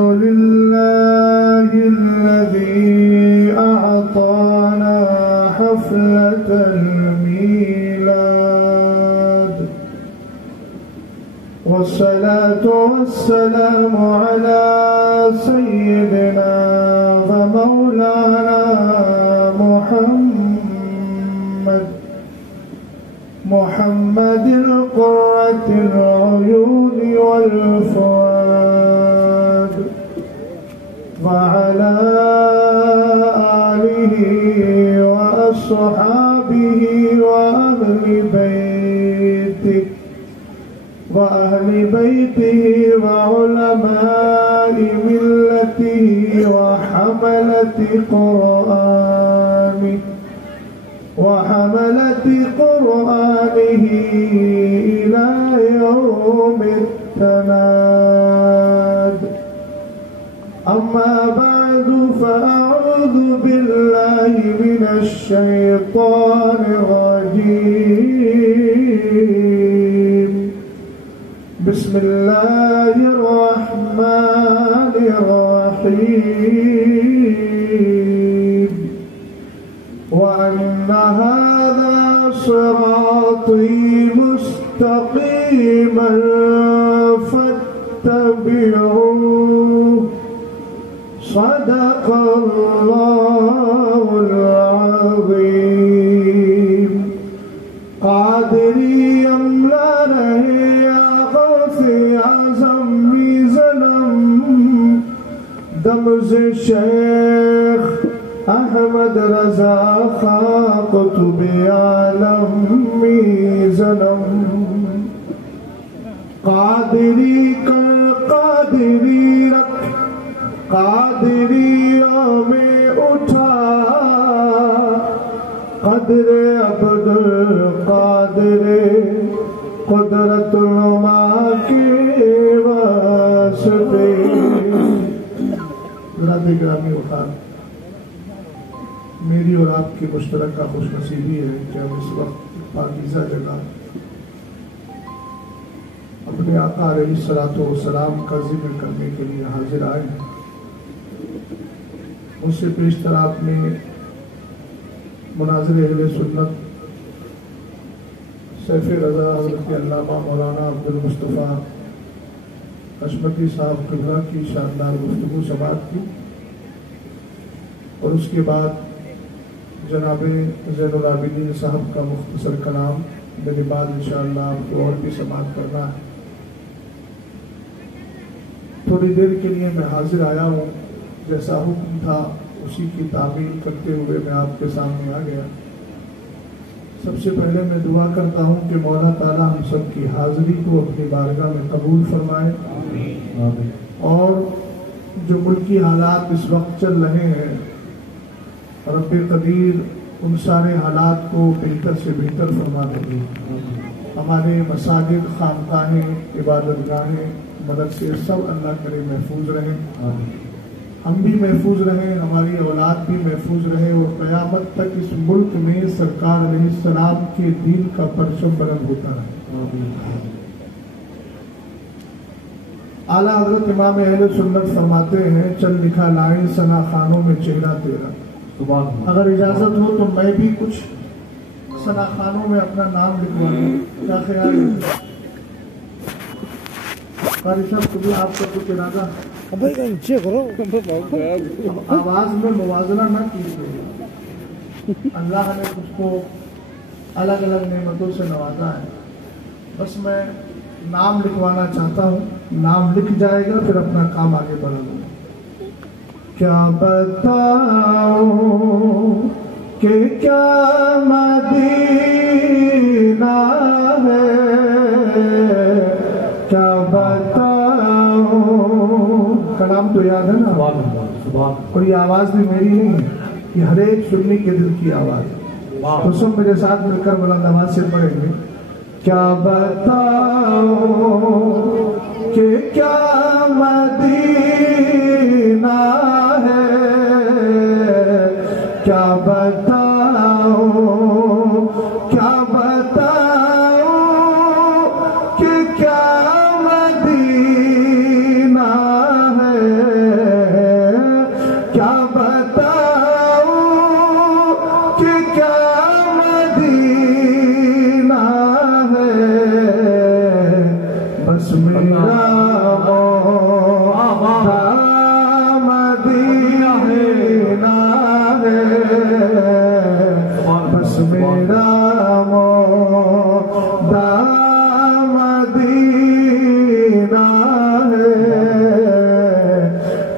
لله الذي أعطانا حفلة الميلاد، والصلاة والسلام على سيدنا ومولانا محمد القرة العيون والفؤاد، وعلى آله وأصحابه وأهل بيته وعلماء ملته وحملة قرآنه إلى يوم التناد. أما بعد، فأعوذ بالله من الشيطان الرجيم. بسم الله الرحمن الرحيم. وأن هذا صراطي مستقيما فاتبعوه. صدق الله العظيم. قادری املا رہے یا غوث اعظم می ظلم، دمز شیخ احمد رضا خاں قطب عالم می ظلم. قادری کر قادری رکھ قادریوں میں اٹھا، قدر عبد القادر قدرت نما کے واسطے. جناب گرامی وقار، میری اور آپ کی مشترکہ خوش نصیبی ہے کہ ہم اس وقت پاکیزہ جگہ اپنے آقا علیہ الصلوۃ والسلام کا ذکر کرنے کے لیے حاضر آئے ہیں. اس سے پیشتر آپ نے مناظر اہل سنت سیف رضا حضرت علامہ مولانا عبد المصطفیٰ حشمتی صاحب قبلہ کی شاندار گفتگو سماعت کی، اور اس کے بعد جناب زین العابدین صاحب کا مختصر کلام میرے بعد انشاءاللہ آپ کو اور بھی سماعت کرنا ہے. تھوڑی دیر کے لیے میں حاضر آیا ہوں، جیسا حکم تھا اسی کی تعمیل کرتے ہوئے میں آپ کے سامنے آ گیا. سب سے پہلے میں دعا کرتا ہوں کہ مولا تعالیٰ ہم سب کی حاضری کو اپنی بارگاہ میں قبول فرمائے، اور جو ملکی حالات اس وقت چل رہے ہیں رب قدیر ان سارے حالات کو بہتر سے بہتر فرما دے. ہمارے مساجد، خانقاہیں، عبادت گاہیں، مدرسے سب اللہ کرے محفوظ رہیں، ہم بھی محفوظ رہیں، ہماری اولاد بھی محفوظ رہے، اور قیامت تک اس ملک میں سرکار علیہ السلام کے دین کا پرچم بلند ہوتا رہے. اعلیٰ حضرت امام اہل سنت فرماتے ہیں، چل لکھا لائیں ثنا خانوں میں چہرہ تیرا. اگر اجازت ہو تو میں بھی کچھ ثنا خانوں میں اپنا نام لکھوا دوں، کیا خیال ہے؟ قاری صاحب کبھی آپ کا کچھ ارادہ؟ آواز میں موازنہ نہ کیجیے. اللہ نے کچھ کو الگ الگ نعمتوں سے نوازا ہے. بس میں نام لکھوانا چاہتا ہوں، نام لکھ جائے گا پھر اپنا کام آگے بڑھا دوں. کیا بتاؤں کہ کیا مدینہ ہے، کیا بتاؤں. کلام تو یاد ہے نا، اور یہ آواز بھی میری نہیں ہے، یہ ہر ایک سنی کے دل کی آواز ہے. تو سب میرے ساتھ مل کر بلند آواز سے پڑھیں گے. کیا بتاؤں کہ کیا مدینہ ہے، کیا بتاؤں، کیا بتاؤں کہ کیا مدینہ ہے. میرا مولا مدینہ ہے،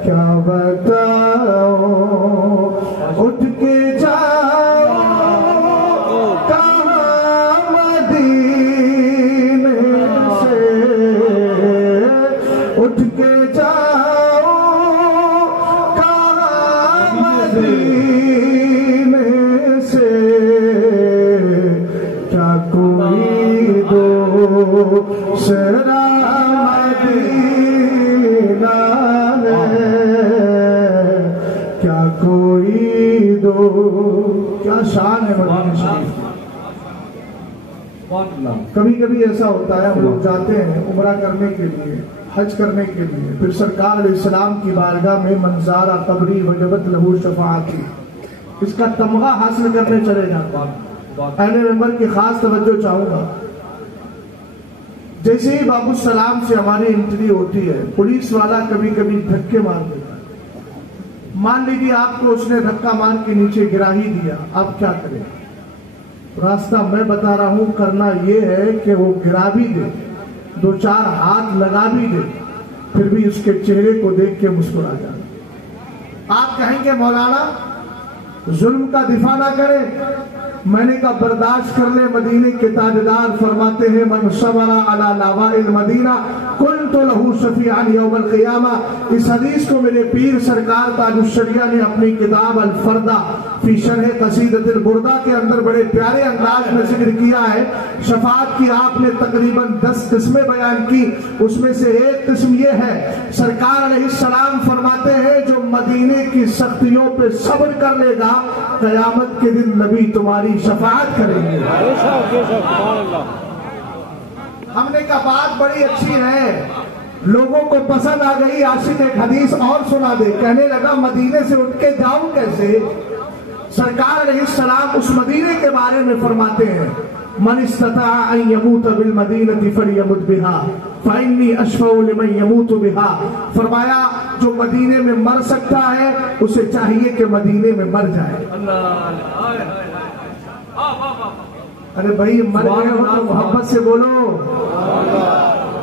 کیا بتاؤں اٹھ کے جاؤ کہاں مدینے سے، اٹھ کے جاؤ کہاں مدینے سے، کیا کوئی دوسرا مدینہ ہے، کیا کوئی کیا شان ہے مدینہ شریف۔ کبھی کبھی ایسا ہوتا ہے ہم لوگ جاتے ہیں عمرہ کرنے کے لیے، حج کرنے کے لیے، پھر سرکار علیہ السلام کی بارگاہ میں من زار قبری وجبت لہ شفاعتی، اس کا تمغہ حاصل کرنے چلے جاتے ہیں۔ اہل ممبر کی خاص توجہ چاہوں گا، جیسے ہی باب السلام سے ہماری انٹری ہوتی ہے، پولیس والا کبھی کبھی دھکے مار دیتا ہے۔ مان لیجیے آپ کو اس نے دھکا مار کے نیچے گرا ہی دیا، آپ کیا کریں؟ راستہ میں بتا رہا ہوں، کرنا یہ ہے کہ وہ گرا بھی دے، دو چار ہاتھ لگا بھی دے، پھر بھی اس کے چہرے کو دیکھ کے مسکرا جائے۔ آپ کہیں گے مولانا ظلم کا دفاع نہ کرے، میں نے کہا برداشت کر لے۔ مدینے کے تاجدار فرماتے ہیں من صبر علی لاواء المدینہ کنت لہ شفیعا یوم القیامہ۔ اس حدیث کو میرے پیر سرکار تاج الشریعہ نے اپنی کتاب الفردہ فی شرح قصیدۃ البردہ کے اندر بڑے پیارے انداز میں ذکر کیا ہے۔ شفاعت کی آپ نے تقریباً 10 قسمیں بیان کی، اس میں سے ایک قسم یہ ہے، سرکار علیہ السلام فرماتے ہیں جو مدینے کی سختیوں پہ صبر کر لے گا قیامت کے دن نبی تمہاری شفاعت کریں گے۔ ہم نے کہا بات بڑی اچھی ہے، لوگوں کو پسند آ گئی۔ عاشق ایک حدیث اور سنا دے، کہنے لگا مدینے سے اٹھ کے جاؤں کیسے؟ سرکار علیہ السلام اس مدینے کے بارے میں فرماتے ہیں من استطاع ان يموت بالمدینہ فلیمت بہا فانی اشفع لمن يموت بہا۔ فرمایا جو مدینے میں مر سکتا ہے اسے چاہیے کہ مدینے میں مر جائے۔ ارے بھائی مر گئے ہو تو محبت سے بولو۔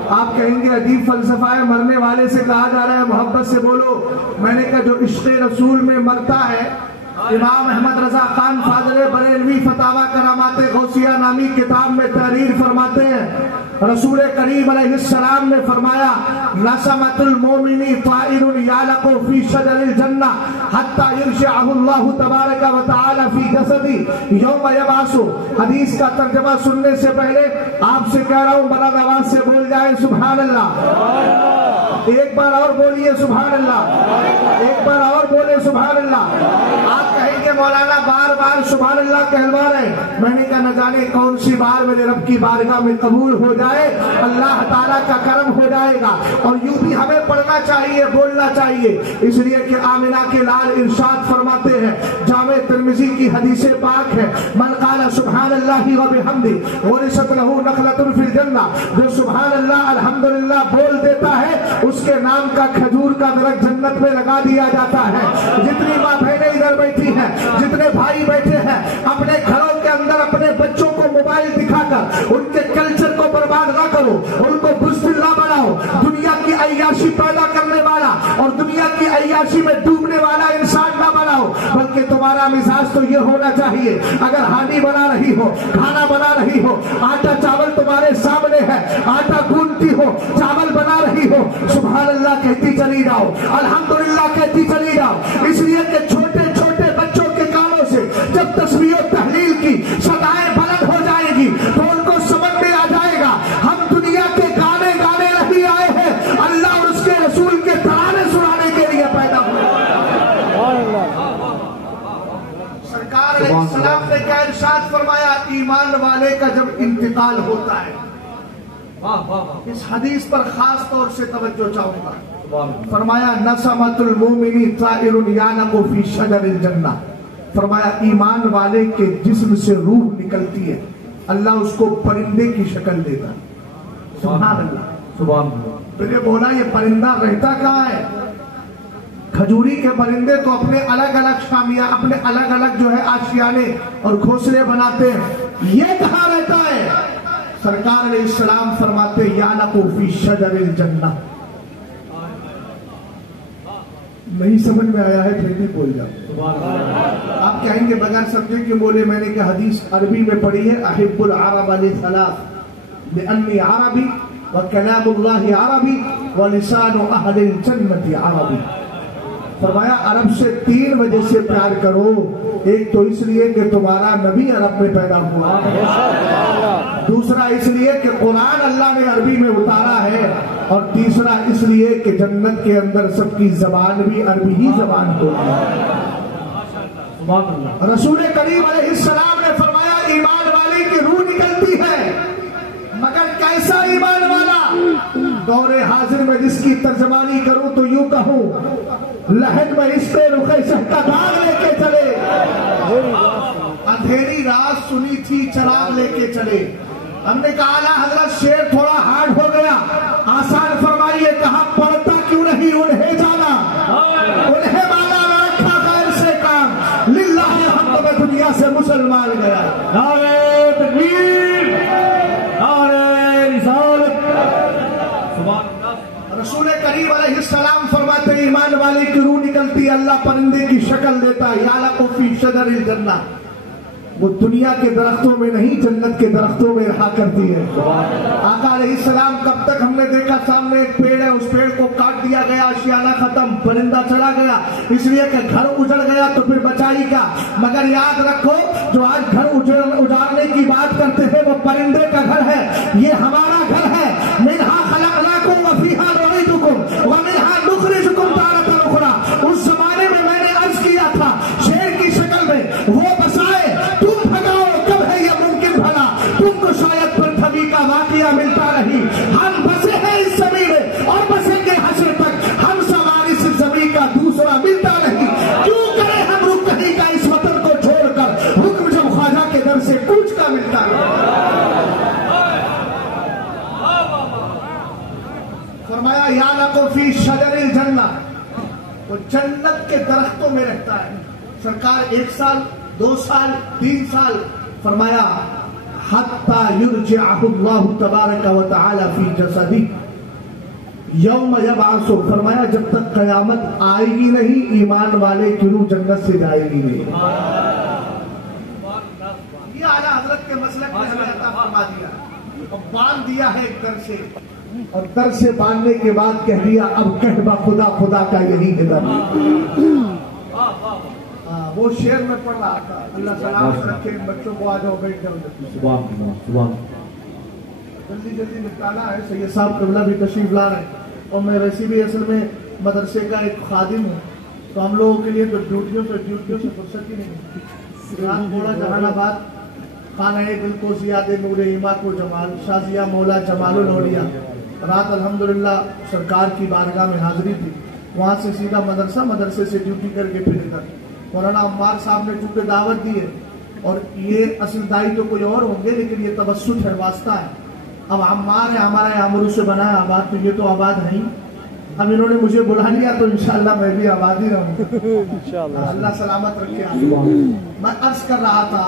آپ کہیں گے عجیب فلسفہ ہے، مرنے والے سے کہا جا رہا ہے محبت سے بولو۔ میں نے کہا جو عشق رسول میں مرتا ہے، امام احمد رضا خان فاضل بریلوی فتاوی کرامات غوثیہ نامی کتاب میں تحریر فرماتے ہیں، رسول کریم علیہ السلام نے فرمایا نسمۃ المومن طائر یعلق فی شجر الجنہ حتی یرجعہ اللہ تبارک و تعالی فی جسدی یوم یبعث۔ حدیث کا ترجمہ سننے سے پہلے آپ سے کہہ رہا ہوں بلند آواز سے بول جائے سبحان اللہ۔ ایک بار اور بولیے سبحان اللہ، ایک بار اور بولے سبحان اللہ۔ آپ کہیں گے مولانا بار بار سبحان اللہ کہلوا رہے، میں نے کہا نہ جانے کون سی بار میرے رب کی بارگاہ میں قبول ہو جائے، اللہ تعالیٰ کا کرم ہو جائے گا۔ اور یوں بھی ہمیں پڑھنا چاہیے، بولنا چاہیے، اس لیے کہ آمنہ کے لال ارشاد فرماتے ہیں، جامع ترمذی کی حدیث پاک ہے من قال سبحان اللہ و بحمدہ ورثت لہ نخلۃ فی الجنہ، جو سبحان اللہ الحمدللہ بول دیتا ہے اس کے نام کا کھجور کا درخت جنت میں لگا دیا جاتا ہے۔ جتنی ماں بہنیں ادھر بیٹھی ہیں، جتنے بھائی بیٹھے ہیں، اپنے گھروں کے اندر اپنے بچوں کو موبائل دکھا کر ان کے کلچر کو برباد نہ کرو، ان کو بزدل نہ بناؤ۔ دنیا کی عیاشی پیدا کرنے والا اور دنیا کی عیاشی میں ڈوبنے والا انسان نہ بناؤ، بلکہ تمہارا مزاج تو یہ ہونا چاہیے اگر ہانی بنا رہی ہو، کھانا بنا رہی ہو، آٹا چاول تمہارے سامنے ہے، آٹا گوندتی ہو، چاول بنا رہی ہو، سبحان اللہ کہتی چلی جاؤ، الحمدللہ کہتی چلی جاؤ۔ اس لیے کہ چھوٹے چھوٹے بچوں کے کانوں سے جب تسبیح و تحلیل کی صدائیں بلند ہو جائے گی تو ان کو سمجھ میں آ جائے گا ہم دنیا کے گانے گانے نہیں آئے ہیں، اللہ اور اس کے رسول کے ترانے سنانے کے لیے پیدا ہوئے۔ سرکار علیہ السلام نے کیا ارشاد فرمایا، ایمان والے کا جب انتقال ہوتا ہے، اس حدیث پر خاص طور سے توجہ چاہوں گا، فرمایا نسمۃ المومن طائر یعلق فی شجر الجنہ۔ فرمایا ایمان والے کے جسم سے روح نکلتی ہے، اللہ اس کو پرندے کی شکل دیتا ہے۔ سبحان اللہ، سبحان اللہ۔ میرے بولا یہ پرندہ رہتا کہاں ہے؟ کھجوری کے پرندے تو اپنے الگ الگ شامیہ اپنے الگ الگ جو ہے آشیانے اور گھونسلے بناتے ہیں، یہ کہاں رہتا ہے؟ سرکار علیہ السلام فرماتے یعلق فی شجر الجنہ۔ نہیں سمجھ میں آیا ہے پھر بھی بول جاؤ۔ آپ کہیں گے بغیر سمجھے کہ بولے، میں نے کہ حدیث عربی میں پڑھی ہے، احب العرب لثلاث لانی عربی وکلام اللہ عربی ولسان اہل الجنت عربی۔ فرمایا عرب سے 3 وجہ سے پیار کرو، ایک تو اس لیے کہ تمہارا نبی عرب میں پیدا ہوا، دوسرا اس لیے کہ قرآن اللہ نے عربی میں اتارا ہے، اور تیسرا اس لیے کہ جنت کے اندر سب کی زبان بھی عربی ہی زبان ہوتی ہے۔ رسول کریم علیہ السلام نے فرمایا ایمان والے کی روح نکلتی ہے، مگر کیسا ایمان والا؟ دور حاضر میں جس کی ترجمانی کروں تو یوں کہوں، لہن میں اس پہ رخ شہ کا داغ لے کے چلے، اندھیری رات سنی تھی چراغ لے کے چلے۔ ہم نے کہا اعلیٰ حضرت شعر تھوڑا ہارڈ ہو گیا، آسان فرمائیے، کہاں پڑھتا کیوں نہیں انہیں جانا، انہیں مانا نہ رکھا غیر سے کام، للہ ہم تو میں دنیا سے مسلمان گیا۔ نعرہ تکبیر، نعرہ رسالت۔ رسول کریم علیہ السلام فرماتے ایمان والے کی روح نکلتی ہے، اللہ پرندے کی شکل دیتا ہے، یعلق فی شجر الجنہ، وہ دنیا کے درختوں میں نہیں جنت کے درختوں میں رہا کرتی ہے۔ آقا علیہ السلام کب تک ہم نے دیکھا سامنے ایک پیڑ ہے، اس پیڑ کو کاٹ دیا گیا، آشیانہ ختم، پرندہ چلا گیا، اس لیے کہ گھر اجڑ گیا تو پھر بچائی کا، مگر یاد رکھو جو آج گھر اجاڑنے کی بات کرتے ہیں وہ پرندے کا گھر ہے، یہ ہمارا گھر ہے۔ منہا خلقناکم وفیہا نعیدکم ومنہا نخرجکم تارۃ اخری۔ اس زمانے میں میں نے عرض کیا تھا شیر کی شکل میں، وہ بسائے تم بھگاؤ، کب ہے یہ ممکن بھلا، تم کو شاید پرتھوی کا واقعہ ملتا نہیں، ہم بسے ہیں اس زمین میں اور بسیں گے حشر تک، ہم سوار اس زمین کا دوسرا ملتا نہیں، کیوں کریں ہم رخ کہیں کا اس وطن کو چھوڑ کر، حکم جب خواجہ کے در سے کوچ کا ملتا ہے۔ فرمایا یعلق فی شجر الجنہ، وہ جنت کے درختوں میں رہتا ہے۔ سرکار 1 سال 2 سال 3 سال فرمایا حتی یرجعہ اللہ تبارک و تعالی فی جسدی یوم یبعث، فرمایا جب تک قیامت آئے گی نہیں ایمان والے کی روح جنت سے جائے گی نہیں۔ یہ اعلیٰ حضرت کے مسلک میں ہمیں عطا فرما دیا اور باندھ دیا ہے ایک در سے، اور در سے باندھنے کے بعد کہہ دیا اب کہہ با خدا خدا کا یہی ہے در۔ وہ شعر میں پڑھ رہا تھا، اللہ سلامت رکھے بچوں کو، آ جاؤ بیٹھ جاؤ، جلدی جلدی نپٹانا ہے۔ سید صاحب قبلہ بھی تشریف لا رہے ہیں، اور میں ویسے بھی اصل میں مدرسے کا ایک خادم ہوں، تو ہم لوگوں کے لیے تو ڈیوٹیوں سے فرصت ہی نہیں۔ رات مولا جہان آباد خانہ دل کو زیاد نور ایما کو جمال، شازیہ مولا جمال الاولیاء، رات الحمدللہ سرکار کی بارگاہ میں حاضری تھی، وہاں سے سیدھا مدرسے سے ڈیوٹی کر کے پھر ادھر مولانا عمار صاحب نے چونکہ دعوت دی ہے، اور یہ اصل دائی تو کوئی اور ہوں گے لیکن یہ توسط ہے، واسطہ ہے۔ اب عمار ہے ہمارا عمرو سے بنا ہے آباد، تو یہ تو آباد نہیں، اب انہوں نے مجھے بلا لیا تو انشاءاللہ میں بھی آباد ہی رہوں، اللہ سلامت رکھے۔ میں عرض کر رہا تھا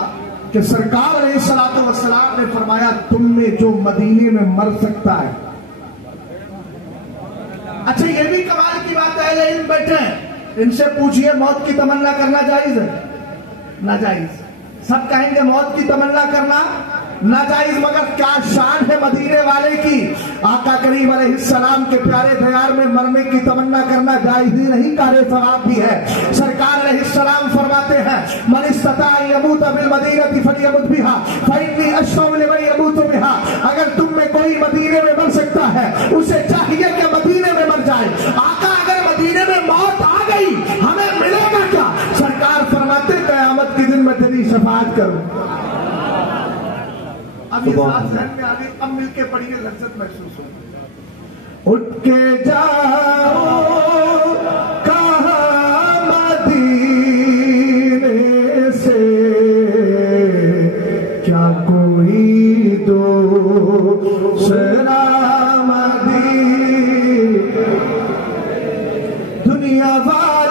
کہ سرکار علیہ السلام نے فرمایا تم میں جو مدینے میں مر سکتا ہے۔ اچھا یہ بھی کمال کی بات ہے، اہل علم بیٹھے ہیں، ان سے پوچھئے موت کی تمنا کرنا جائز ہے؟ ناجائز۔ سب کہیں گے موت کی تمنا کرنا ناجائز، مگر کیا شان ہے مدینے والے کی، آقا کریم علیہ السلام کے پیارے دیار میں مرنے کی تمنا کرنا جائز ہی نہیں، کار ثواب بھی ہے۔ سرکار علیہ السلام فرماتے ہیں من استطاع یموت بالمدینہ فلیمت بہا فإنی اشفع لمن یموت بہا، اگر تم میں کوئی مدینے میں مر سکتا ہے اسے چاہیے کہ مدینے میں مر جائے۔ آقا اگر مدینے میں موت آ گئی ہمیں ملے گا کیا؟ سرکار فرماتے قیامت کے دن میں تیری شفاعت کروں۔ اب یہ ساتھ ذہن میں آگے، اب مل کے پڑھیے، لذت محسوس ہو۔ اٹھ کے جاؤ کہاں مدینے سے، کیا کوئی دوسرا مدینے، دنیا والا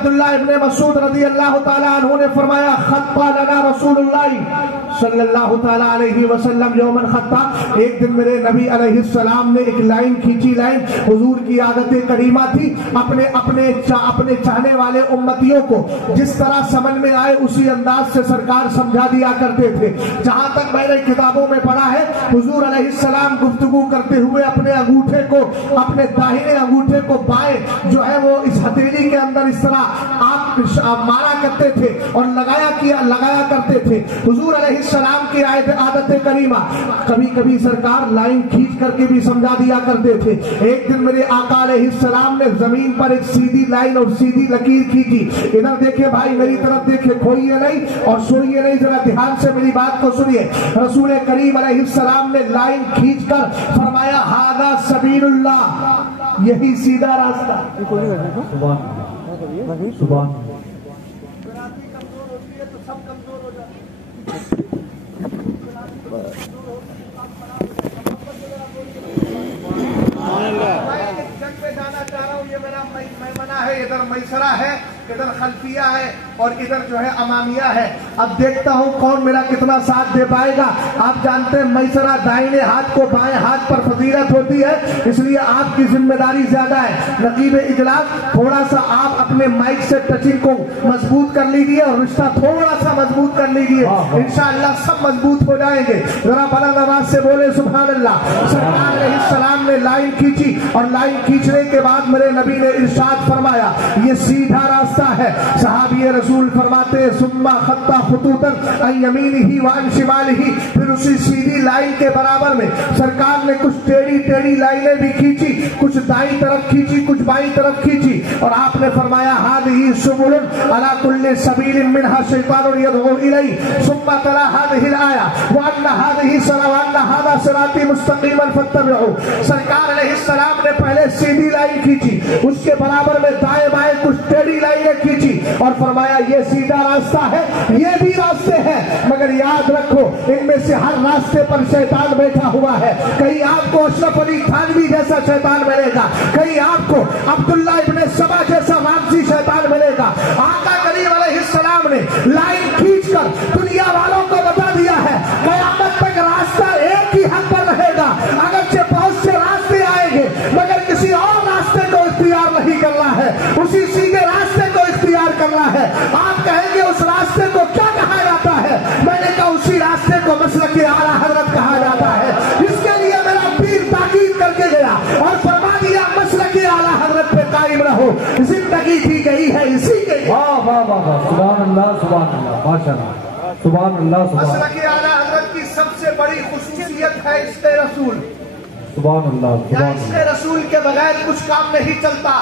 عبداللہ ابن مسعود رضی اللہ تعالیٰ عنہ نے فرمایا خطبہ لنا رسول اللہ صلی اللہ تعالیٰ علیہ وسلم یومن خطہ، ایک دن میرے نبی علیہ السلام نے ایک لائن کھینچی. لائن حضور کی عادت کریمہ تھی اپنے چاہنے والے امتیوں کو جس طرح سمجھ میں آئے اسی انداز سے سرکار سمجھا دیا کرتے تھے. جہاں تک میں نے کتابوں میں پڑھا ہے حضور علیہ السلام گفتگو کرتے ہوئے اپنے انگوٹھے کو، اپنے داہنے انگوٹھے کو بائیں جو ہے وہ اس ہتھیلی کے اندر اس طرح آپ مارا کرتے تھے اور لگایا کرتے تھے. حضور علیہ السلام کی عادت کریمہ کبھی کبھی سرکار لائن کھینچ کر کے بھی سمجھا دیا کرتے تھے. ایک دن میرے آقا علیہ السلام نے زمین پر ایک سیدھی لائن اور سیدھی لکیر کھینچی. ادھر دیکھیں بھائی، میری طرف دیکھیں، کھوئیے نہیں اور سوئیے نہیں، ذرا دھیان سے میری بات کو سنیے. رسول کریم علیہ السلام نے لائن کھینچ کر فرمایا ھذا سبیل اللہ، یہی سیدھا راستہ. سبحان جنگ میں جانا چاہ رہا ہوں، یہ میرا میمنہ ہے، ادھر میسرہ ہے، ادھر خلفیہ ہے اور ادھر جو ہے امامیہ ہے. اب دیکھتا ہوں کون میرا کتنا ساتھ دے پائے گا. آپ جانتے ہیں میسرہ دائیں ہاتھ کو بائیں ہاتھ پر فضیلت ہوتی ہے، اس لیے آپ کی ذمہ داری زیادہ ہے. نقیب اجلاس تھوڑا سا آپ اپنے مائک سے ٹچنگ کو مضبوط کر لیجیے اور رشتہ تھوڑا سا مضبوط کر لیجیے، انشاءاللہ سب مضبوط ہو جائیں گے. ذرا بلند آواز سے بولے سبحان اللہ. سرکار علیہ السلام نے لائن کھینچی اور لائن کھینچنے کے بعد میرے نبی نے ارشاد فرمایا یہ سیدھا راستہ ہے. صحابی رسول فرماتے ہیں ثم خط خطوطا عن یمینہ وعن شمالہ، پھر اسی سیدھی لائن کے برابر میں سرکار نے کچھ ٹیڑھی لائنیں بھی کھینچی، کچھ دائیں طرف کھینچی، کچھ بائیں طرف کھینچی، اور آپ نے فرمایا ھذہ سبل علی کل سبیل منھا شیطان یدعو الیہ ثم تلا ھذہ الآیہ وان ھذا صراطی مستقیما فاتبعوہ. سرکار علیہ السلام نے پہلے سیدھی لائن کھینچی، اس کے برابر میں دائیں بائیں کچھ ٹیڑھی لائنیں کھینچی اور فرمایا یہ سیدھا راستہ ہے. یہ بھی راستے ہیں مگر یاد رکھو ان میں سے ہر راستے پر شیطان بیٹھا ہوا ہے. کہیں آپ کو اشرف علی تھانوی جیسا شیطان ملے گا، کہیں آپ کو عبداللہ ابن سبا جیسا واپسی شیطان ملے گا. آقا کریم علیہ السلام نے لائن کھینچ کر دنیا والوں کو بتا دیا ہے قیامت تک راستہ ایک ہی حق پر رہے گا. اگرچہ بہت سے راستے آئیں گے مگر کسی اور راستے کو اختیار نہیں کرنا ہے، اسی سیدھے راستے کو اختیار کرنا ہے. آپ کہیں گے اس راستے کو کیا کہا جاتا ہے؟ میں نے کہا اسی راستے کو مسلک اعلیٰ حضرت کہا جاتا ہے. اس کے لیے میرا پیر تاکید کر کے گیا اور فرما دیا مسلک اعلیٰ حضرت پہ قائم رہو، زندگی دی گئی ہے اسی کے لیے. واہ واہ واہ، سبحان اللہ سبحان اللہ، ماشاء اللہ، سبحان اللہ سبحان اللہ. مسلک اعلیٰ حضرت کی سب سے بڑی خصوصیت ہے عشق رسول. سبحان اللہ یا سبحان عشق اللہ. رسول کے بغیر کچھ کام نہیں چلتا.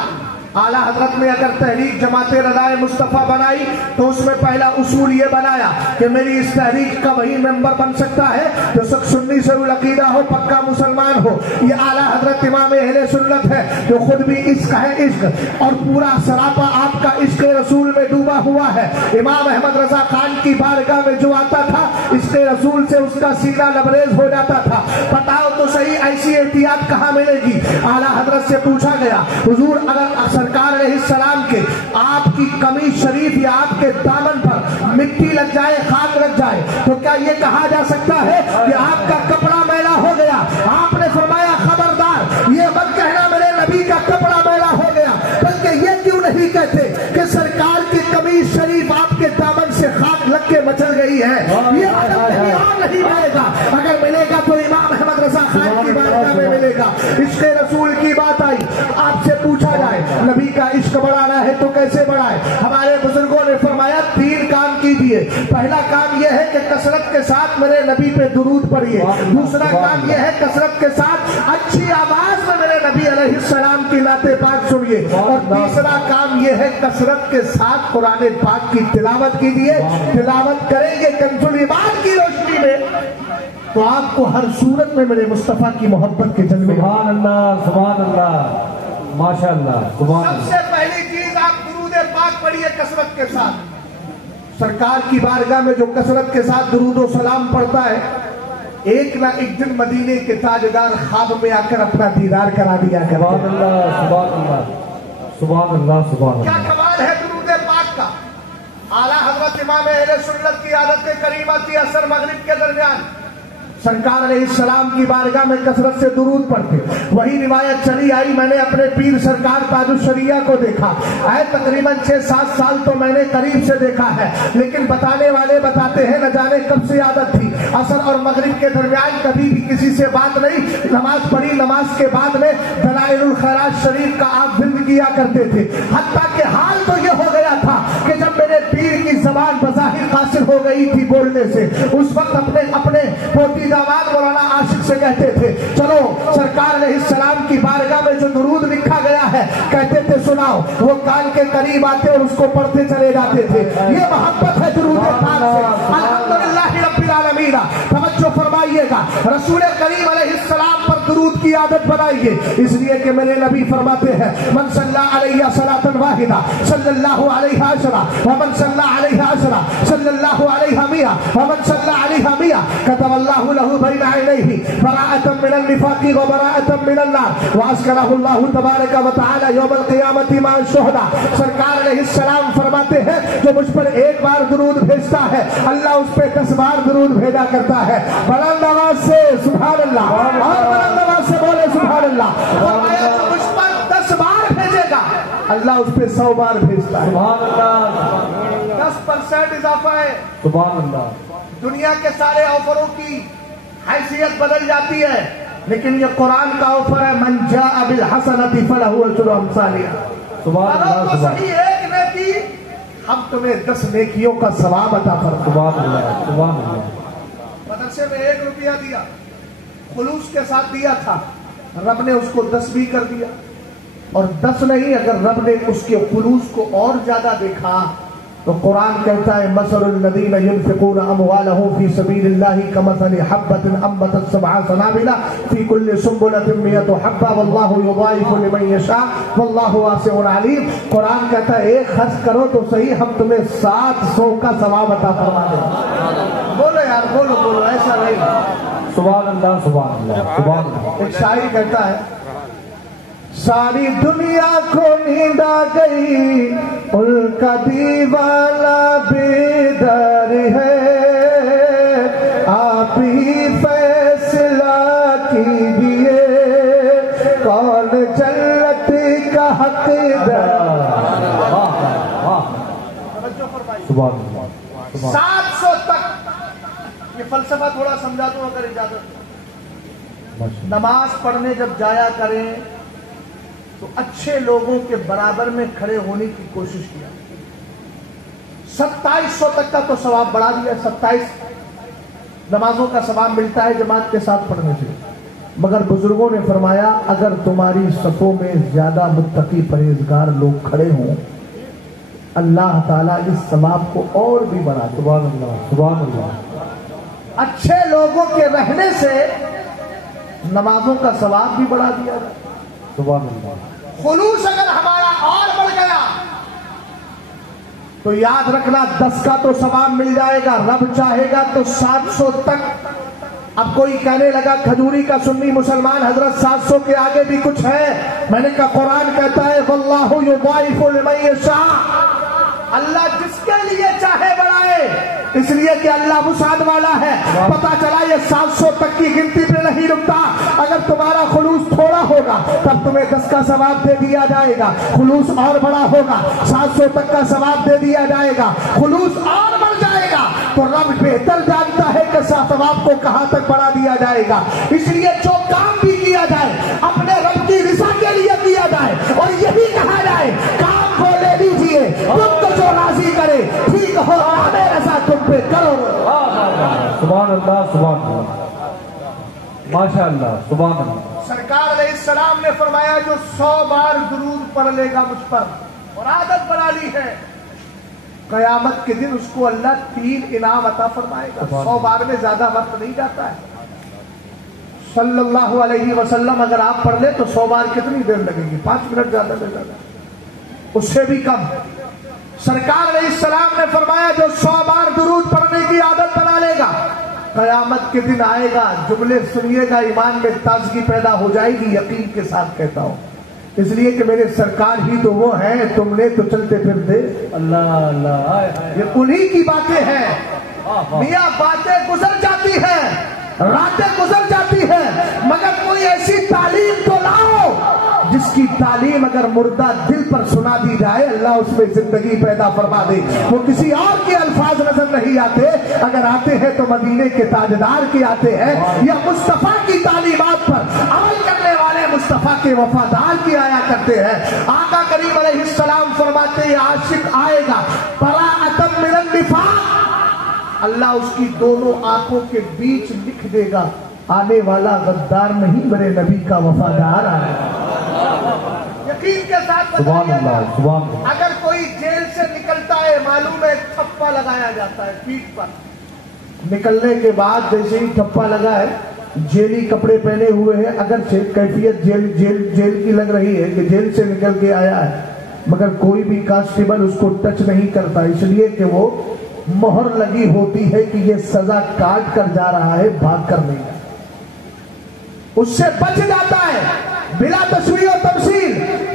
اعلیٰ حضرت نے اگر تحریک جماعت رضائے مصطفیٰ بنائی تو اس میں پہلا اصول یہ بنایا کہ میری اس تحریک کا وہی ممبر بن سکتا ہے جو شخص سنی سے العقیدہ ہو، پکا مسلمان ہو. یہ اعلیٰ حضرت امام اہل سنت ہے جو خود بھی عشق ہے، عشق اور پورا سراپا آپ کا عشق رسول میں ڈوبا ہوا ہے. امام احمد رضا خان کی بارگاہ میں جو آتا تھا عشق رسول سے اس کا سینہ لبریز ہو جاتا تھا. بتاؤ تو صحیح ایسی احتیاط کہاں ملے گی؟ اعلیٰ حضرت سے پوچھا گیا حضور اگر سرکار علیہ السلام کے آپ کی قمیص شریف یا آپ کے دامن پر مٹی لگ جائے، خاک لگ جائے تو کیا یہ کہا جا سکتا ہے کہ آپ کا کپڑا میلا ہو گیا؟ آپ نے فرمایا خبردار، یہ مت کہنا میرے نبی کا کپڑا میلا ہو گیا، بلکہ یہ کیوں نہیں کہتے کہ سرکار کی قمیص شریف آپ کے دامن سے خاک لگ کے مچل گئی ہے. یہ مطلب کہیں اور نہیں ملے گا، اگر ملے گا تو امام احمد رضا خان کی بارگاہ میں ملے گا. عشق رسول کی بات آئی، آپ سے پوچھا جائے نبی کا عشق بڑھانا ہے تو کیسے بڑھائے؟ ہمارے بزرگوں نے فرمایا 3 کام کیجئے. پہلا کام یہ ہے کہ کثرت کے ساتھ میرے نبی پہ درود پڑھیے. دوسرا کام یہ ہے کثرت کے ساتھ اچھی آواز میں میرے نبی علیہ السلام کی نعت پاک سنیے. اور تیسرا کام یہ ہے کثرت کے ساتھ قرآن پاک کی تلاوت کیجئے. تلاوت کریں گے کنز الایمان کی روشنی میں تو آپ کو ہر صورت میں میرے مصطفیٰ کی محبت کے جلوے. سبحان اللہ سبحان اللہ، ماشاء اللہ سبحان سب اللہ. سے پہلی چیز آپ درود پاک پڑھیے کثرت کے ساتھ. سرکار کی بارگاہ میں جو کثرت کے ساتھ درود و سلام پڑھتا ہے ایک نہ ایک دن مدینے کے تاجدار خواب میں آ کر اپنا دیدار کرا دیا کرتے سبحان ہیں. اللہ سبحان اللہ سبحان اللہ سبحان کیا اللہ. کمال ہے درود عادت امام اہل سنت کی عادت کریمہ تھی اثر مغرب کے درمیان سرکار علیہ السلام کی بارگاہ میں کثرت سے درود پڑھتے. وہی روایت چلی آئی میں نے اپنے پیر سرکار تاج الشریعہ کو دیکھا ہے تقریباً 6-7 سال تو میں نے قریب سے دیکھا ہے, لیکن بتانے والے بتاتے ہیں نہ جانے کب سے عادت تھی عصر اور مغرب کے درمیان کبھی بھی کسی سے بات نہیں. نماز پڑھی, نماز کے بعد میں دلائل الخیرات شریف کا آپ ذکر کیا کرتے تھے. حتیٰ کہ حال تو یہ ہو گیا تھا کہ جب میرے پیر کی زبان بظاہر قاصر ہو گئی تھی بولنے سے, اس وقت اپنے پوتی داماد مولانا عاشق سے کہتے تھے چلو سرکار علیہ السلام کی بارگاہ میں جو درود لکھا گیا ہے کہتے تھے سناؤ. وہ کان کے قریب آتے اور اس کو پڑھتے چلے جاتے تھے. یہ محبت ہے درود پاک سے. الحمدللہ رب العالمین. توجہ فرمائیے گا, رسول کریم علیہ السلام پر درود کی عادت بنائیے, اس لیے کہ میرے نبی فرماتے ہیں من صلی علیہ صلاۃ واحدہ صلی اللہ علیہ عشرہ ومن صلی علیہ عشرہ صلی اللہ علیہ مئہ ومن صلی علیہ مئہ كتب الله له بين عينيه براءة من النفاق وبراءة من النار واسكنه الله تبارك وتعالى يوم القيامة مع الشهداء. سرکار علیہ السلام فرماتے ہیں جو مجھ پر ایک بار درود بھیجتا ہے اللہ اس پہ 10 بار درود بھیجا کرتا ہے. بلند آواز سے سبحان اللہ, اور بلند آواز سے بولے سبحان اللہ. فرمایا جو مجھ پر 10 بار بھیجے گا اللہ اس پہ 100 بار بھیجتا ہے. سبحان اللہ, 10% اضافہ ہے. سبحان اللہ. دنیا کے سارے آفروں کی حیثیت بدل جاتی ہے, لیکن یہ قرآن کا آفر ہے من جاء بالحسنۃ فلہ عشر امثالها. سبحان اللہ. تو صحیح ایک نیکی ہم تمہیں 10 نیکیوں کا ثواب عطا فرمائیں. سبحان اللہ, سبحان اللہ. مدرسے میں 1 روپیہ دیا, خلوص کے ساتھ دیا تھا, رب نے اس کو 10 بھی کر دیا. اور 10 نہیں, اگر رب نے اس کے خلوص کو اور زیادہ دیکھا تو قرآن کہتا ہے مثل الذین ينفقون اموالهم فی سبیل اللہ کمثل حبۃ انبتت 7 سنابل فی کل سنبلۃ 100 حبۃ واللہ یضاعف لمن یشاء واللہ واسع علیم. قرآن کہتا ہے ایک خرچ کرو تو صحیح ہم تمہیں 700 کا ثواب عطا فرما دیں. بولو یار, بولو ایسا نہیں. سبحان اللہ, سبحان اللہ, سبحان اللہ. ایک شاعر کہتا ہے ساری دنیا کو نیند آ گئی ان کا دیوانہ بیدار ہے, آپ ہی فیصلہ کیجیے کون جنت کا حقدار. سبحان اللہ. 700 تک. یہ فلسفہ تھوڑا سمجھا دوں اگر اجازت. نماز پڑھنے جب جایا کریں تو اچھے لوگوں کے برابر میں کھڑے ہونے کی کوشش کیا. 2700 تک کا تو ثواب بڑھا دیا. 27 نمازوں کا ثواب ملتا ہے جماعت کے ساتھ پڑھنے سے. مگر بزرگوں نے فرمایا اگر تمہاری صفوں میں زیادہ متقی پرہیزگار لوگ کھڑے ہوں اللہ تعالیٰ اس ثواب کو اور بھی بڑھا دے. سبحان اللہ, سبحان اللہ. اچھے لوگوں کے رہنے سے نمازوں کا ثواب بھی بڑھا دیا. سبحان اللہ. خلوص اگر ہمارا اور بڑھ گیا تو یاد رکھنا 10 کا تو ثواب مل جائے گا, رب چاہے گا تو 700 تک. اب کوئی کہنے لگا کھجوری کا سنی مسلمان حضرت 700 کے آگے بھی کچھ ہے. میں نے کہا قرآن کہتا ہے واللہ یضاعف لمن یشاء, اللہ جس کے لیے چاہے بڑھائے, اس لیے کہ اللہ وسعت والا ہے. پتا چلا یہ 700 تک کی گنتی پہ نہیں رکتا. اگر تمہارا خلوص تھوڑا ہوگا تب تمہیں 10 کا ثواب دے دیا جائے گا. خلوص اور بڑا ہوگا 700 تک کا ثواب دے دیا جائے گا. خلوص اور بڑھ جائے گا تو رب بہتر جانتا ہے کہ ثواب کو کہاں تک بڑھا دیا جائے گا. اس لیے جو کام بھی کیا جائے اپنے رب کی رضا کے لیے کیا جائے, اور یہی کہا جائے کام کو لے لیجیے تم کو جو راضی کرے ٹھیک ہو, ہمیں رضا تم پہ کرو. سبحان اللہ, سبحان اللہ, ماشاء اللہ, سبحان اللہ. سرکار علیہ السلام نے فرمایا جو 100 بار درود پڑھ لے گا مجھ پر اور عادت بنا لی ہے قیامت کے دن اس کو اللہ 3 انعام عطا فرمائے گا. 100 بار میں زیادہ وقت نہیں جاتا ہے. صلی اللہ علیہ وسلم اگر آپ پڑھ لیں تو 100 بار کتنی دیر لگے گی؟ 5 منٹ زیادہ سے زیادہ, اس سے بھی کم. سرکار علیہ السلام نے فرمایا جو 100 بار درود پڑھنے کی عادت بنا لے گا قیامت کے دن آئے گا. جملے سنیے گا, ایمان میں تازگی پیدا ہو جائے گی. یقین کے ساتھ کہتا ہوں اس لیے کہ میرے سرکار ہی تو وہ ہیں، تم نے تو چلتے پھرتے اللہ اللہ، یہ انہی کی باتیں ہیں۔ میاں باتیں گزر جاتی ہیں، راتیں گزر جاتی ہیں، مگر کوئی ایسی تعلیم تو لاؤ جس کی تعلیم اگر مردہ دل پر سنا دی جائے اللہ اس میں زندگی پیدا فرما دے۔ وہ کسی اور کے الفاظ نظر نہیں آتے، اگر آتے ہیں تو مدینے کے تاجدار کے آتے ہیں، یا مصطفیٰ کی تعلیمات پر عمل کرنے والے مصطفیٰ کے وفادار کی آیا کرتے ہیں۔ آقا کریم علیہ السلام فرماتے ہیں عاشق آئے گا براءۃ من النفاق، اللہ اس کی دونوں آنکھوں کے بیچ لکھ دے گا آنے والا غدار نہیں، میرے نبی کا وفادار آئے گا۔ یقین کے ساتھ سبحان اللہ، سبحان اللہ۔ اگر کوئی جیل سے نکلتا ہے معلوم ہے ٹھپا لگایا جاتا ہے پیٹھ پر، نکلنے کے بعد جیسے ہی ٹھپا لگا ہے جیلی کپڑے پہنے ہوئے ہیں، اگرچہ کیفیت جیل کی لگ رہی ہے کہ جیل سے نکل کے آیا ہے، مگر کوئی بھی کانسٹیبل اس کو ٹچ نہیں کرتا، اس لیے کہ وہ مہر لگی ہوتی ہے کہ یہ سزا کاٹ کر جا رہا ہے، بھاگ کر نہیں، اس سے بچ جاتا ہے بلا تشریح و تمثیل۔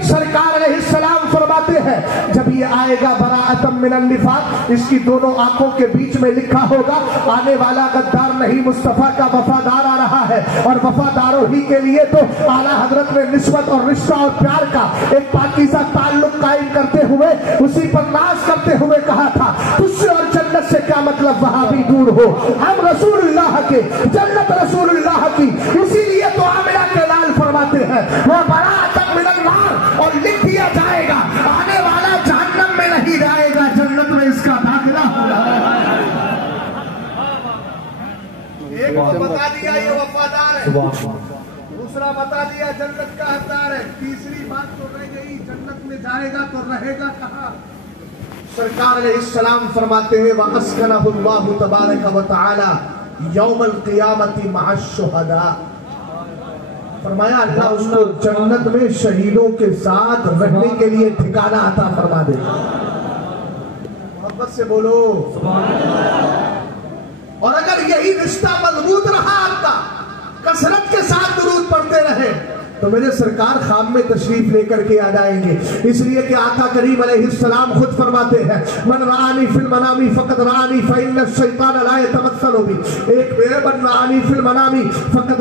سرکار علیہ السلام فرماتے ہیں جب یہ آئے گا براءۃ من النفاق، اس کی دونوں آنکھوں کے بیچ میں لکھا ہوگا آنے والا غدار نہیں، مصطفیٰ کا وفادار آ رہا ہے۔ اور وفاداروں ہی کے لیے تو اعلیٰ حضرت نے نسبت اور رشتہ اور پیار کا ایک پاکیزہ تعلق قائم کرتے ہوئے اسی پر ناز کرتے ہوئے کہا تھا تجھ سے اور جنت سے کیا مطلب وہاں بھی دور ہو، ہم رسول اللہ کے، جنت رسول اللہ کی۔ اسی لیے تو آمنہ کے لال فرماتے ہیں وہ براءۃ من النار، اور لکھ دیا جائے گا آنے والا جہنم میں نہیں جائے گا، جنت میں اس کا داخلہ ہوگا۔ ایک کو بتا دیا یہ وفادار ہے، دوسرا بتا دیا جنت کا حقدار ہے، تیسری بات تو رہ گئی جنت میں جائے گا تو رہے گا کہاں؟ سرکار علیہ السلام فرماتے ہیں وَأَسْكَنَهُ اللَّهُ تَبَارَكَ وَتَعَالَى يَوْمَ الْقِيَامَةِ مَعَ الشُّهَدَاءِ، فرمایا اللہ اس کو جنت میں شہیدوں کے ساتھ رہنے کے لیے ٹھکانہ عطا فرما دے۔ محبت سے بولو اور اگر یہی رشتہ مضبوط رہا آپ کا، کثرت کے ساتھ درود پڑھتے رہے تو میرے سرکار خواب میں تشریف لے کر کے آ جائیں گے۔ اس لیے کہ آقا کریم علیہ السلام خود فرماتے ہیں من رآنی فی المنام فقد رآنی فإن الشیطان لا يتمثل بی، ایک میں ہے من رآنی فی المنام فقد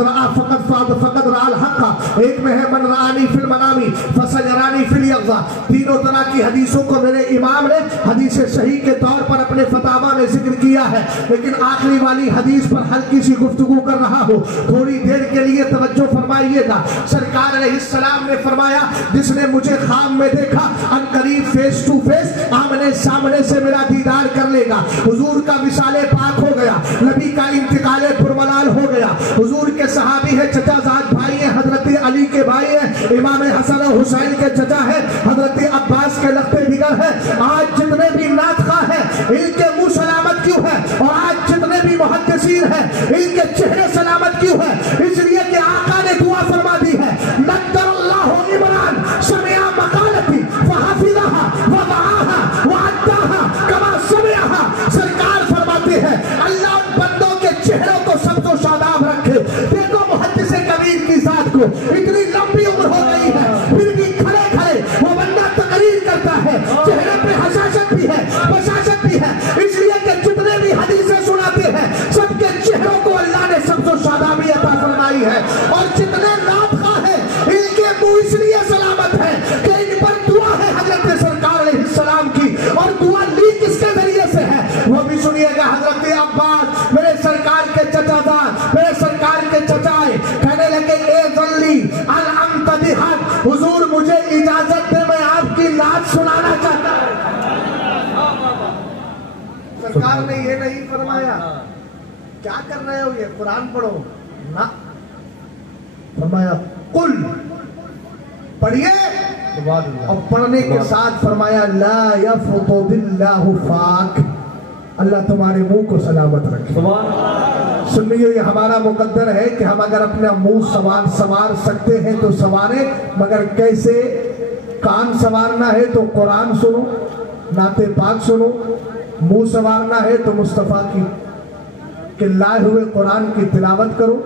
رآ الحق، ایک میں ہے من رآنی فی المنام فسیرانی فی الیقظہ۔ تینوں طرح کی حدیثوں کو میرے امام نے حدیث صحیح کے طور پر اپنے فتاویٰ میں ذکر کیا ہے، لیکن آخری والی حدیث پر ہلکی سی گفتگو کر رہا ہوں، تھوڑی دیر کے لیے توجہ فرمائیے گا۔ سرکار علیہ السلام نے فرمایا جس نے مجھے خواب میں دیکھا ان قریب فیس ٹو فیس آمنے سامنے سے میرا دیدار کر لے گا۔ حضور کا وصال پاک ہو گیا، نبی کا انتقال پرملال ہو گیا۔ حضور کے صحابی ہے، چچا زاد بھائی ہیں، حضرت علی کے بھائی ہیں، امام حسن و حسین کے چچا ہیں، حضرت عباس کے لختے دیگر ہیں۔ آج جتنے بھی نعت خواہ ہیں ان کے منہ سلامت کیوں ہے، اور آج جتنے بھی محدثین ہیں ان کے چہرے سلامت کیوں ہے؟ اس لیے کہ آقا نے دعا فرما دی ہے نذر اللہ عمران سمع مقالتی فحفظها ووعاها وعداها كما سمعها۔ سرکار فرماتے ہیں اللہ ان بندوں کے چہروں کو سبز و شاداب رکھے۔ دیکھو محدث کبیر کی ذات کو اتنی لمبی عمر ہو گئی ہے پھر بھی کھڑے کھڑے وہ بندہ تقریر کرتا ہے، چہرے پہ حشاشت بھی ہے، بشاشت بھی ہے، اس لیے کہ جتنے بھی حدیثیں سناتے ہیں سب کے چہروں کو اللہ نے سبز و شادابی عطا فرمائی ہے، اور جتنے نعت خواہ ہیں ان کے منہ اس لیے سلامت ہے کہ ان پر دعا ہے حضرت سرکار علیہ السلام کی، اور دعا لی کس کے ذریعے سے ہے وہ بھی سنیے گا۔ حضرت عباس میرے سرکار کے چچا دار، میرے سرکار کے چچائے کہنے لگے اے ذلی الامتدحت، حضور مجھے اجازت دے میں آپ کی نعت سنانا چاہتا ہوں۔ سرکار نے یہ نہیں فرمایا کیا کر رہے ہو یہ قرآن پڑھو، نہ فرمایا قل پڑھیے، اور پڑھنے کے ساتھ فرمایا لا یفضل اللہ فاک، اللہ تمہارے منہ کو سلامت رکھے۔ سنیے یہ ہمارا مقدر ہے کہ ہم اگر اپنا منہ سوار سکتے ہیں تو سواریں، مگر کیسے؟ کان سوارنا ہے تو قرآن سنو، نعت پاک سنو، منہ سوارنا ہے تو مصطفیٰ کی کہ لائے ہوئے قرآن کی تلاوت کرو،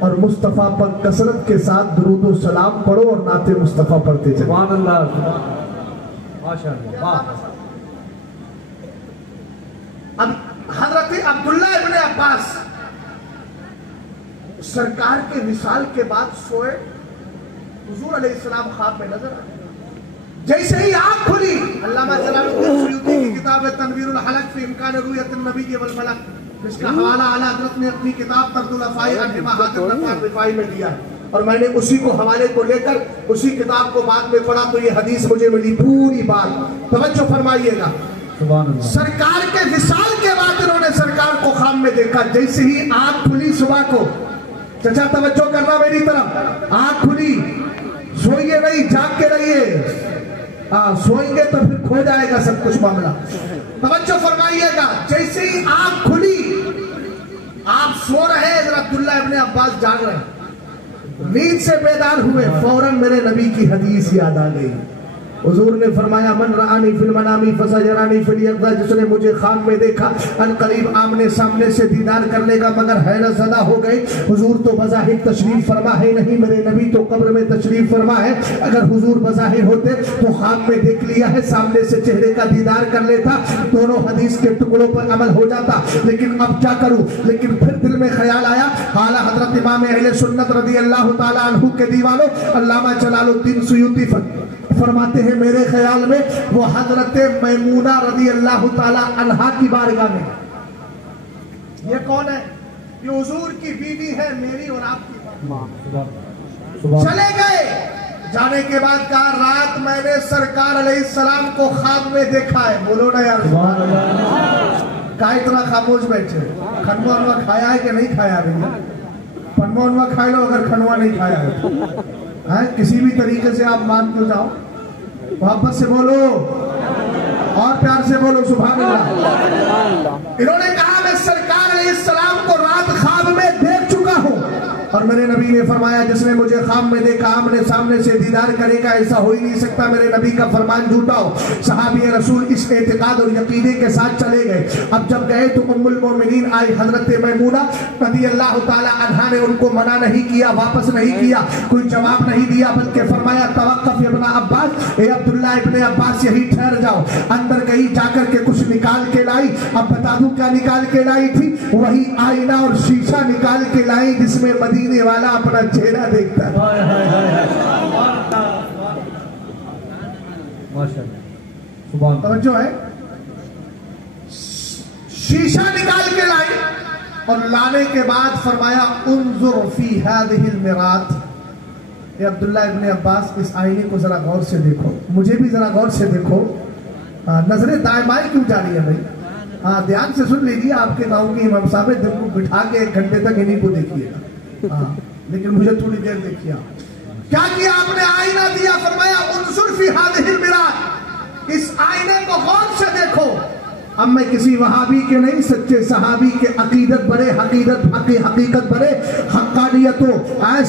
اور مصطفیٰ پر کثرت کے ساتھ درود و سلام پڑھو اور نعت مصطفیٰ پڑھتے چلو. سبحان اللہ ماشاء اللہ. اب حضرت عبداللہ ابن عباس سرکار کے وصال کے بعد سوئے. حضور علیہ السلام خواب میں نظر آئے. جیسے ہی آنکھ کھلی، علامہ جلال الدین سیوطی کی کتاب ہے تنویر الحلق فی امکان رؤیت النبی والملک، جس کا حوالہ اعلی حضرت نے اپنی کتاب طرد الافائی عن حماحات الرفاع رفاعی میں دیا ہے، اور میں نے اسی کو حوالے کو لے کر اسی کتاب کو بعد میں پڑھا تو یہ حدیث مجھے ملی پوری بات. توجہ فرمائیے گا. سبحان اللہ. سرکار کے وصال کے بعد انہوں نے سرکار کو خواب میں دیکھا. جیسے ہی آنکھ کھلی صبح کو، چچا توجہ کرنا میری طرف، آنکھ کھلی، سوئیے نہیں، جاگ کے رہیے. سوئیں گے تو پھر کھو جائے گا سب کچھ معاملہ. توجہ فرمائیے گا. جیسے ہی آنکھ کھلی، آپ سو رہے ہیں، حضرت عبداللہ ابن عباس جاگ رہے ہیں، نیند سے بیدار ہوئے، فوراً میرے نبی کی حدیث یاد آ گئی. حضور نے فرمایا من رآنی فی المنامی فسیرانی فی الیقظہ، جس نے مجھے خواب میں دیکھا ان قریب آمنے سامنے سے دیدار کر لے گا مگر حیرت زدہ ہو گئے. حضور تو بظاہر تشریف فرما ہے نہیں، میرے نبی تو قبر میں تشریف فرما ہے. اگر حضور بظاہر ہوتے تو خواب میں دیکھ لیا ہے، سامنے سے چہرے کا دیدار کر لیتا، دونوں حدیث کے ٹکڑوں پر عمل ہو جاتا. لیکن اب کیا کروں؟ لیکن پھر دل میں خیال آیا، اعلیٰ حضرت امام اہل سنت رضی اللہ تعالیٰ عنہ کے دیوانوں، علامہ جلال الدین سیوطی فرماتے ہیں میرے خیال میں وہ حضرت میمونہ رضی اللہ تعالی عنہا کی بارگاہ میں. یہ کون ہے؟ یہ حضور کی بیوی ہے، میری اور آپ کی. چلے گئے. جانے کے بعد کہا رات میں نے سرکار علیہ السلام کو خواب میں دیکھا ہے. بولو نا یار. کہا اتنا خاموش بیٹھے؟ کھنوا انوا کھایا ہے کہ نہیں کھایا ہے؟ پنوا انوا کھائے لو اگر کھنوا نہیں کھایا ہے. کسی بھی طریقے سے آپ مان کیوں جاؤ. محبت سے بولو اور پیار سے بولو سبحان اللہ. انہوں نے کہا میں سرکار علیہ السلام کو رات خواب میں دیکھ چکا ہوں، اور میرے نبی نے فرمایا جس نے مجھے خواب میں دیکھا آمنے سامنے سے دیدار کرے گا، ایسا ہو ہی نہیں سکتا، میرے نبی کا فرمان جھوٹا ہو. صحابی رسول اس اعتقاد اور یقینے کے ساتھ چلے گئے. اب جب گئے تو ام المومنین آئی حضرت میمونہ رضی اللہ تعالی عنہا نے ان کو منع نہیں کیا، واپس نہیں کیا، کوئی جواب نہیں دیا، بلکہ فرمایا توقف ابن عباس، اے عبداللہ ابن عباس یہی ٹھہر جاؤ. اندر گئی، جا کر کے کچھ نکال کے لائی. اب بتا دوں کیا نکال کے لائی تھی؟ وہی آئینہ اور شیشہ نکال کے لائی جس میں مدینے والا اپنا چہرہ دیکھتا ہے. توجہ ہے. شیشہ نکال کے لائی اور لانے کے بعد فرمایا انظر فی هذه المرات، اے عبداللہ ابن عباس اس آئینے کو ذرا غور سے دیکھو، مجھے بھی ذرا غور سے دیکھو. نظریں دائیں بائیں کیوں جا رہی ہے بھائی؟ دھیان سے سن لیجیے. آپ کے گاؤں کی امام صاحب دل کو بٹھا کے 1 گھنٹے تک انہیں کو دیکھیے گا، لیکن مجھے تھوڑی دیر دیکھیے. کیا کیا آپ نے؟ آئینہ دیا، فرمایا انظر فی هذه المرات، اس آئینے کو غور سے دیکھو. اب میں کسی وہابی کے نہیں، سچے صحابی کے عقیدت برے، حقیقت برے، حقانیت و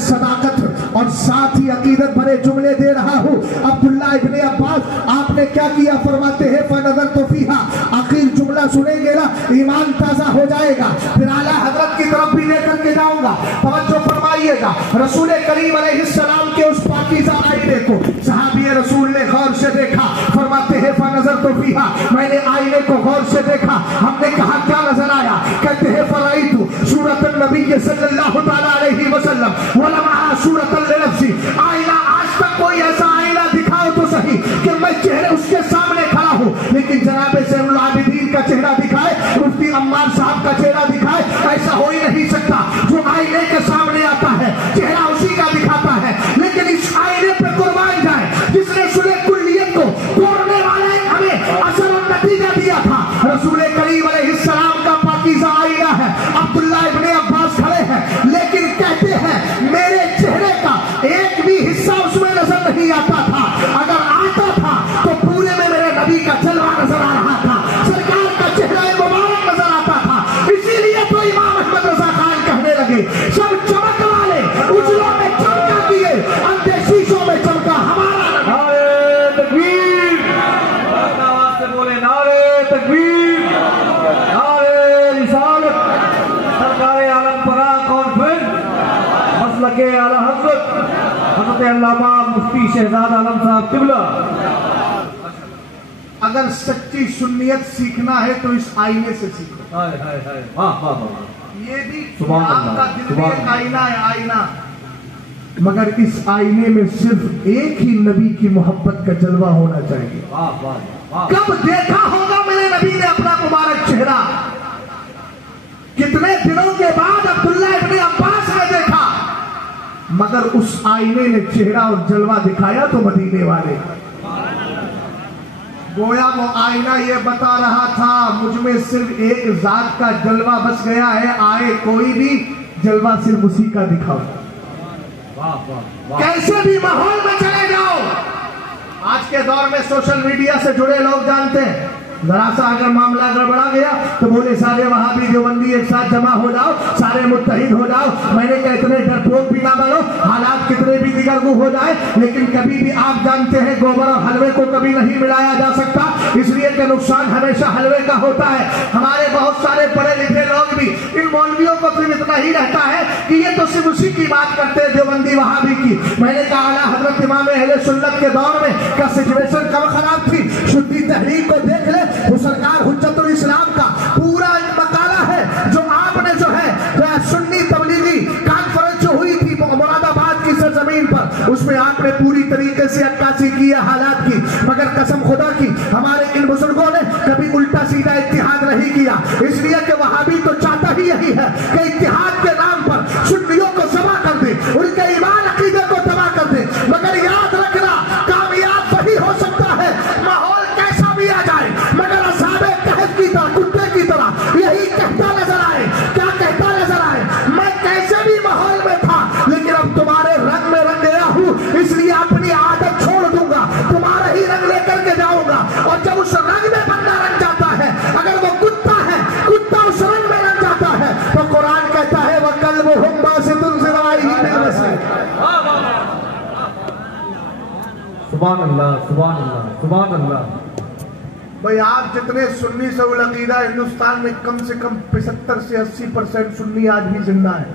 صداقت اور ساتھ ہی عقیدت برے جملے دے رہا ہوں. عبداللہ ابن عباس آپ نے کیا کیا؟ فرماتے ہیں فَنَظَرْتُ فِيهَا، آخر جملہ سنیں گے نا ایمان تازہ ہو جائے گا. پھر اعلیٰ حضرت کی طرف بھی لے کر کے جاؤں گا. توجہ فرمائیے گا. رسول کریم علیہ السلام کے اس پاکیزہ آئینے کو صحابی رسول نے غور سے دیکھا. فرماتے ہیں فَنَظَرْتُ فِيهَا، میں نے آئینے کو غور سے دیکھا. ہم نے کہا کیا نظر آیا؟ کہتے ہیں فرائیتو سورۃ النبی صلی اللہ تعالیٰ علیہ وسلم ولمعہا سورۃ لنفسی. آئینہ آج تک کوئی ایسا آئینہ دکھاؤ تو صحیح کہ میں چہرے اس کے سامنے کھڑا ہوں، لیکن جناب زین العابدین کا چہرہ دکھائے، مفتی عمار صاحب کا چہرہ دکھائے، ایسا ہو ہی نہیں سکتا. جو آئینے کے سامنے آتا ہے چہرہ اسی کا دکھاتا ہے. لیکن اس آئینے پہ قربان جائے جس نے سلح کلیت کو توڑنے والے ہمیں اثر و نتیجہ دیا تھا. رسول کریم علیہ السلام کا پاکیزہ آئینہ ہے. عبداللہ ابن عباس کھڑے ہیں، لیکن کہتے ہیں میرے چہرے کا ایک بھی حصہ اس میں نظر نہیں آتا تھا. اگر آتا تھا تو پورے میں میرے نبی کا جلوہ نظر آ رہا تھا، سرکار کا چہرہ مبارک نظر آتا تھا. اسی لیے تو امام احمد رضا خان کہنے لگے سب چمک والے اجلوں میں چمکا دیے، اندھے شیشوں میں چمکا ہمارا. نعرہ تکبیر، آواز سے بولے نعرہ تکبیر، نعرہ رسالت، سرکار عالم پناہ کانفرنس. حضرت علامہ مفتی شہزاد عالم صاحب قبلہ. اگر سچی سنیت سیکھنا ہے تو اس آئینے سے سیکھو. ہائے ہائے ہائے، واہ واہ واہ. یہ بھی سبحان آپ اللہ، کا دل میں سبحان ایک اللہ. آئینہ ہے، آئینہ. مگر اس آئینے میں صرف ایک ہی نبی کی محبت کا جلوہ ہونا چاہیے. واہ واہ واہ. کب دیکھا ہوگا میرے نبی نے اپنا مبارک چہرہ؟ کتنے دنوں کے بعد عبداللہ ابن عباس نے دیکھا. مگر اس آئینے نے چہرہ اور جلوہ دکھایا تو مدینے والے. گویا وہ آئینہ یہ بتا رہا تھا مجھ میں صرف ایک ذات کا جلوہ بس گیا ہے، آئے کوئی بھی جلوہ صرف اسی کا دکھاؤ. واہ واہ واہ. کیسے بھی ماحول میں چلے جاؤ. آج کے دور میں سوشل میڈیا سے جڑے لوگ جانتے ہیں ذرا سا اگر معاملہ گڑبڑا گیا تو بولے سارے وہابی دیوبندی ایک ساتھ جمع ہو جاؤ، سارے متحد ہو جاؤ. میں نے کہا اتنے ڈرپوک بھی نہ بنو، حالات کتنے بھی دیگرگو ہو جائے لیکن کبھی بھی آپ جانتے ہیں گوبر اور حلوے کو کبھی نہیں ملایا جا سکتا، اس لیے کہ نقصان ہمیشہ حلوے کا ہوتا ہے. ہمارے بہت سارے پڑھے لکھے لوگ بھی ان مولویوں کو صرف اتنا ہی رہتا ہے کہ یہ تو صرف اسی کی بات کرتے ہیں دیوبندی وہابی کی. میں نے کہا اعلیٰ حضرت امام اہل سنت کے دور میں کا سچویشن کم خراب تھی. شدی تحریک کو دیکھ لے، وہ سرکار حجت الاسلام کا پورا مقالہ ہے جو آپ نے جو ہے سنی تبلیغی کانفرنس جو ہوئی تھی مراد آباد کی سرزمین پر، اس میں آپ نے پوری طریقے سے عکاسی کی ہے حالات کی. مگر قسم خدا کی ہمارے ان بزرگوں نے کبھی الٹا سیدھا اتحاد نہیں کیا، اس لیے کہ وہابی تو چاہتا ہی یہی ہے کہ اتحاد کے نام پر سنیوں کو ذبح کر دے، ان کے ایمان عقیدے کو تباہ کر دے. مگر یاد رکھنا کامیاب وہی ہو سکتا ہے ماحول کیسا بھی آ جائے، مگر اصحاب کہف کی طرح کتے کی طرح یہی کہتا نظر آئے. کیا کہتا نظر آئے؟ میں کیسے بھی ماحول میں تھا لیکن اب تمہارے رنگ میں رنگ گیا ہوں، اس لیے اپنی عادت چھوڑ دوں گا، تمہارا ہی رنگ لے کر کے جاؤں گا. اور جب اس رنگ میں بندہ رنگ جاتا ہے، اگر وہ کتا ہے، کتا اس رنگ میں رنگ جاتا ہے تو قرآن کہتا ہے وَقَلْبُهُمْ بَاسِطٌ ذِرَاعَيْهِ بِالْوَسْطِ. سبحان اللہ سبحان اللہ سبحان اللہ. بھئی آپ جتنے سنی سے العقیدہ ہندوستان میں کم سے کم 75 سے 80% سنی آج بھی زندہ ہے.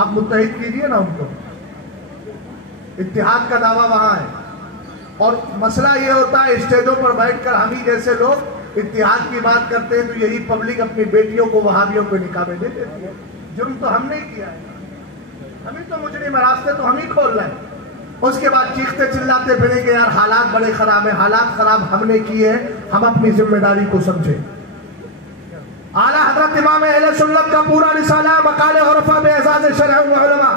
آپ متحد کیجئے نا ان کو. اتحاد کا دعویٰ وہاں ہے. اور مسئلہ یہ ہوتا ہے اسٹیجوں پر بیٹھ کر ہم ہی جیسے لوگ اتحاد کی بات کرتے ہیں تو یہی پبلک اپنی بیٹیوں کو وہابیوں کو نکاح میں دے دیتی ہے. جرم تو ہم نے کیا ہے، ہمیں تو مجرم راستے تو ہم ہی کھول رہے ہیں. اس کے بعد چیختے چلاتے پھریں کہ یار حالات بڑے خراب ہیں. حالات خراب ہم نے کیے ہیں، ہم اپنی ذمہ داری کو سمجھیں. اعلیٰ حضرت امام اہل سنت کا پورا رسالہ مقال غرفہ بے اعزاز شرع و علماء.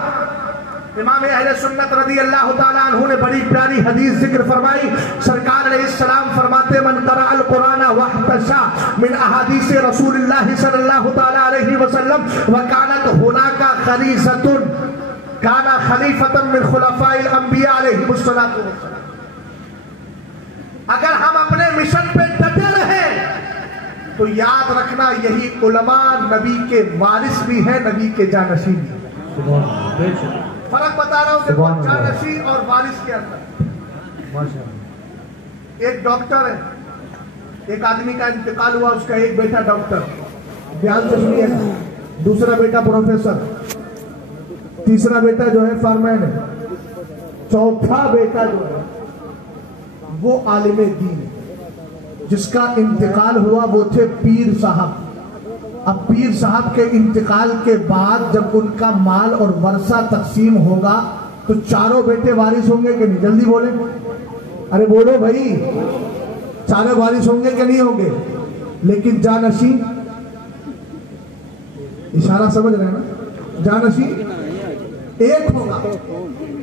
امام اہل سنت رضی اللہ تعالیٰ عنہ نے بڑی پیاری حدیث ذکر فرمائی. سرکار علیہ السلام فرماتے من قرأ القرآن واحتشا من احادیث رسول اللہ صلی اللہ تعالیٰ علیہ وسلم وکانت ہناکا خلیصۃ کانا خلیفۃ من خلفاء الانبیاء علیہ السلام. اگر ہم اپنے مشن پہ ڈٹے رہے تو یاد رکھنا یہی علماء نبی کے وارث بھی ہیں، نبی کے جانشین بھی ہیں. فرق بتا رہا ہوں کہ جانشین اور وارث کے اندر. ایک ڈاکٹر ہے، ایک آدمی کا انتقال ہوا، اس کا ایک بیٹا ڈاکٹر بیان چشمی ہے، دوسرا بیٹا پروفیسر، تیسرا بیٹا جو ہے فارمین ہے، چوتھا بیٹا جو ہے وہ عالم دین. جس کا انتقال ہوا وہ تھے پیر صاحب. اب پیر صاحب کے انتقال کے بعد جب ان کا مال اور ورثہ تقسیم ہوگا تو چاروں بیٹے وارث ہوں گے کہ نہیں؟ جلدی بولیں، ارے بولو بھائی، چاروں وارث ہوں گے کہ نہیں ہوں گے؟ لیکن جانشین، اشارہ سمجھ رہے ہیں نا؟ جانشین ایک ہوگا.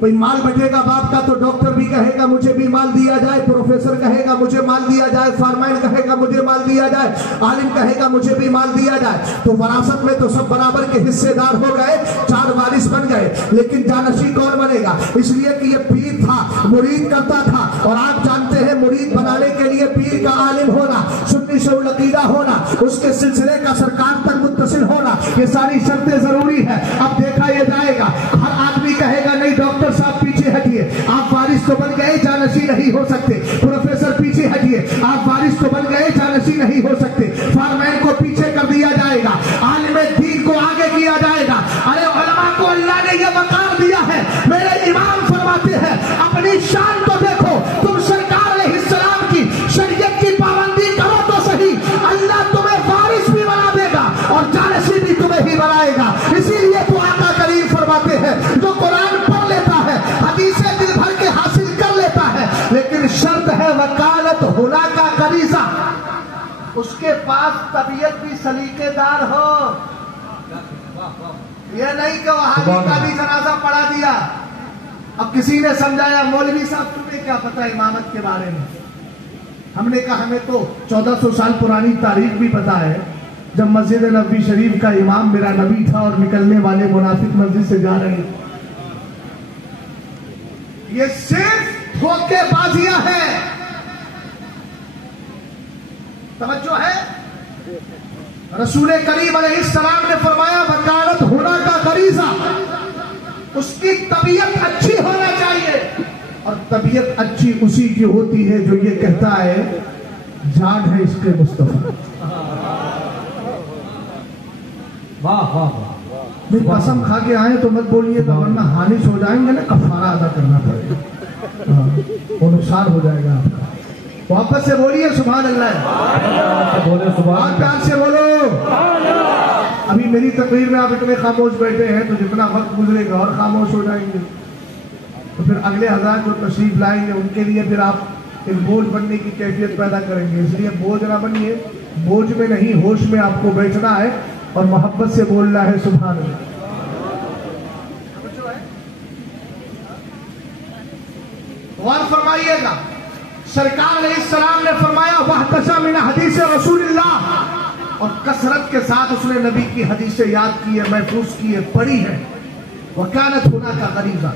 کوئی مال بٹے گا باپ کا تو ڈاکٹر بھی کہے گا مجھے بھی مال دیا جائے، پروفیسر کہے گا مجھے مال دیا جائے، فارمین کہے گا مجھے مال دیا جائے، عالم کہے گا مجھے بھی مال دیا جائے. تو وراثت میں تو سب برابر کے حصے دار ہو گئے، چار وارث بن گئے. لیکن جانشین کون بنے گا؟ اس لیے کہ یہ پیر تھا، مرید کرتا تھا. اور آپ جانتے ہیں مرید بنانے کے لیے پیر کا عالم ہونا، سنی سے العقیدہ ہونا، اس کے سلسلے کا سرکار تک متصل ہونا، یہ ساری شرطیں ضروری ہے. اب دیکھا یہ جائے گا، ہر آدمی کہے گا نہیں ڈاکٹر صاحب پیچھے ہٹیے، آپ وارث تو بن گئے جانشین نہیں ہو سکتے. پروفیسر پیچھے ہٹیے، آپ وارث تو بن گئے جانشین نہیں ہو سکتے. فارمین کو پیچھے کر دیا جائے گا، عالم دین کو آگے کیا جائے گا. ارے علماء کو اللہ نے یہ وقار دیا ہے. میرے امام فرماتے جنازہ اس کے پاس طبیعت بھی سلیقے دار ہو، یہ نہیں کہ وہابی کا بھی جنازہ پڑھا دیا۔ اب کسی نے سمجھایا مولوی صاحب تمہیں کیا پتا امامت کے بارے میں؟ ہم نے کہا ہمیں تو 1400 سال پرانی تاریخ بھی پتا ہے، جب مسجد نبوی شریف کا امام میرا نبی تھا اور نکلنے والے منافق مسجد سے جا رہے ہیں۔ یہ صرف دھوکے بازیاں ہیں، توجہ ہے؟ رسول کریم علیہ السلام نے فرمایا وکالت ہونا کا غریزہ، اس کی طبیعت اچھی ہونا چاہیے، اور طبیعت اچھی اسی کی ہوتی ہے جو یہ کہتا ہے جان ہے اس کے مصطفیٰ۔ واہ واہ واہ، نہیں قسم کھا کے آئے تو مت بولیے گا ورنہ حانث ہو جائیں گے نا، کفارہ ادا کرنا پڑے گا، وہ نقصان ہو جائے گا آپ کا۔ واپس سے بولیے سبحان اللہ، بولے سبحان اور اللہ، پیار سے بولو۔ ابھی میری تقریر میں آپ اتنے خاموش بیٹھے ہیں تو جتنا وقت گزرے گا اور خاموش ہو جائیں گے، تو پھر اگلے حضرات جو تشریف لائیں گے ان کے لیے پھر آپ ایک بوجھ بننے کی کیفیت پیدا کریں گے۔ اس لیے بوجھ نہ بنیے، بوجھ میں نہیں ہوش میں آپ کو بیٹھنا ہے اور محبت سے بولنا ہے سبحان اللہ۔ غور فرمائیے گا، سرکار علیہ السلام نے فرمایا وَاحْتَسَمَ مِنْ حدیث رسول اللہ، اور کثرت کے ساتھ اس نے نبی کی حدیثیں یاد کی ہے، محفوظ کی ہے، پڑھی ہے۔ وَكَانَتْ هُنَاكَ غَرِيزَةٌ،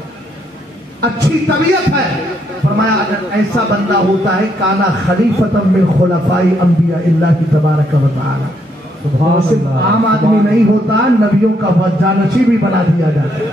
اچھی طبیعت ہے۔ فرمایا اگر ایسا بندہ ہوتا ہے کانا خلیفۃ من خلفاء انبیاء اللہ تبارک و تعالی، سبحان صرف اللہ، عام آدمی نہیں ہوتا، نبیوں کا جانشین بھی بنا دیا جاتا ہے۔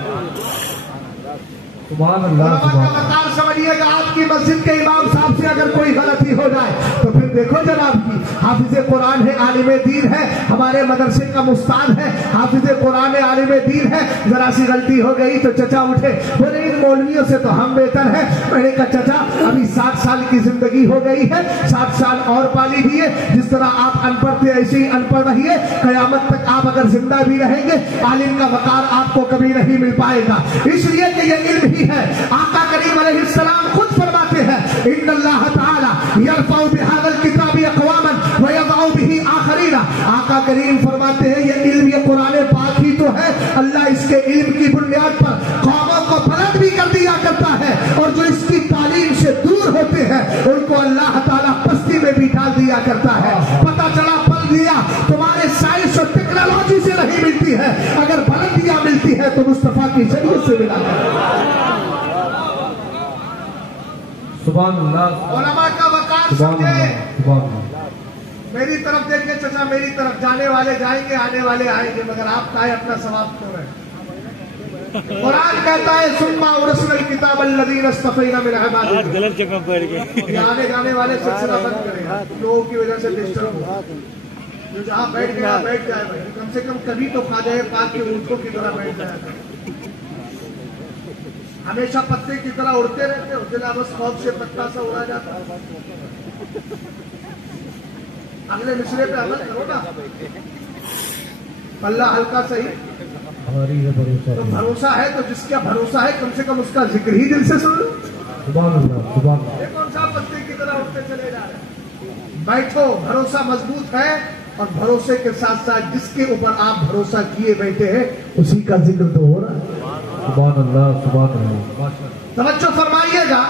سبحان اللہ، علماء کا سبحان اللہ، مقام سمجھیے گا، آپ کی مسجد کے امام صاحب سے اگر کوئی غلطی ہو جائے تو پھر دیکھو جناب کی حافظ قرآن ہے، عالم دین ہے، ہمارے مدرسے کا مستاد ہے، حافظ قرآن ہے، عالم دین ہے، ذرا سی غلطی ہو گئی تو چچا اٹھے بولے ان مولویوں سے تو ہم بہتر ہیں۔ میں نے کہا چچا ابھی 60 سال کی زندگی ہو گئی ہے، 60 سال اور پالی دیے، جس طرح آپ ان پڑھ تھے ایسے ہی ان پڑھ رہیے، قیامت تک آپ اگر زندہ بھی رہیں گے عالم کا وقار آپ کو کبھی نہیں مل پائے گا، اس لیے کہ یہ علم ہی ہے۔ آقا کریم علیہ السلام خود فرماتے ہیں ان اللہ تعالی یرفع بہذا الکتاب اقواما ویضع بہ آخرین، آقا کریم فرماتے ہیں یہ علم، یہ قرآن پاک ہی تو ہے، اللہ اس کے علم کی بنیاد پر قوموں کو بلند بھی کر دیا کرتا ہے، اور جو اس کی تعلیم سے دور ہوتے ہیں ان کو اللہ تعالیٰ پستی میں بھی ڈال دیا کرتا ہے۔ پتہ چلا بلندیاں تمہارے سائنس اور ٹیکنالوجی سے نہیں ملتی ہے، اگر بلندیاں ملتی ہے تو مصطفیٰ کی شریعت سے ملا کرتا ہے۔ سبحان اللہ، علماء کا وقار سبحان سمجھے۔ اللہ، سبحان اللہ، میری طرف دیکھیں چچا، میری طرف جانے والے جائیں گے، آنے والے آئیں گے، مگر آپ کا ہے اپنا ثواب کیوں ہے؟ قرآن کہتا ہے ثم اورثنا الکتاب الذین اصطفینا من عبادنا، غلط جگہ پڑ گئے۔ یہ آنے جانے والے سلسلہ بند کریں، لوگوں کی وجہ سے ڈسٹرب ہو، جو جہاں بیٹھ گیا بیٹھ جائے بھائی، کم سے کم کبھی تو خواجہ پاک کے اونٹوں کی طرح بیٹھ جائے، ہمیشہ پتے کی طرح اڑتے رہتے ہو، دل بس خوف سے پتا سا اڑا جاتا۔ اگلے مصرے پہ عمل کرو نا، پلہ ہلکا صحیح ہماری ہے بھروسہ، تو بھروسہ ہے، تو جس کا بھروسہ ہے کم سے کم اس کا ذکر ہی دل سے سن لو۔ سبحان اللہ، سبحان اللہ، یہ کون سا پتے کی طرح اٹھتے چلے جا رہے ہیں؟ بیٹھو، بھروسہ مضبوط ہے، اور بھروسے کے ساتھ ساتھ جس کے اوپر آپ بھروسہ کیے بیٹھے ہیں اسی کا ذکر تو ہو رہا ہے۔ سبحان اللہ، سبحان اللہ، توجہ فرمائیے گا،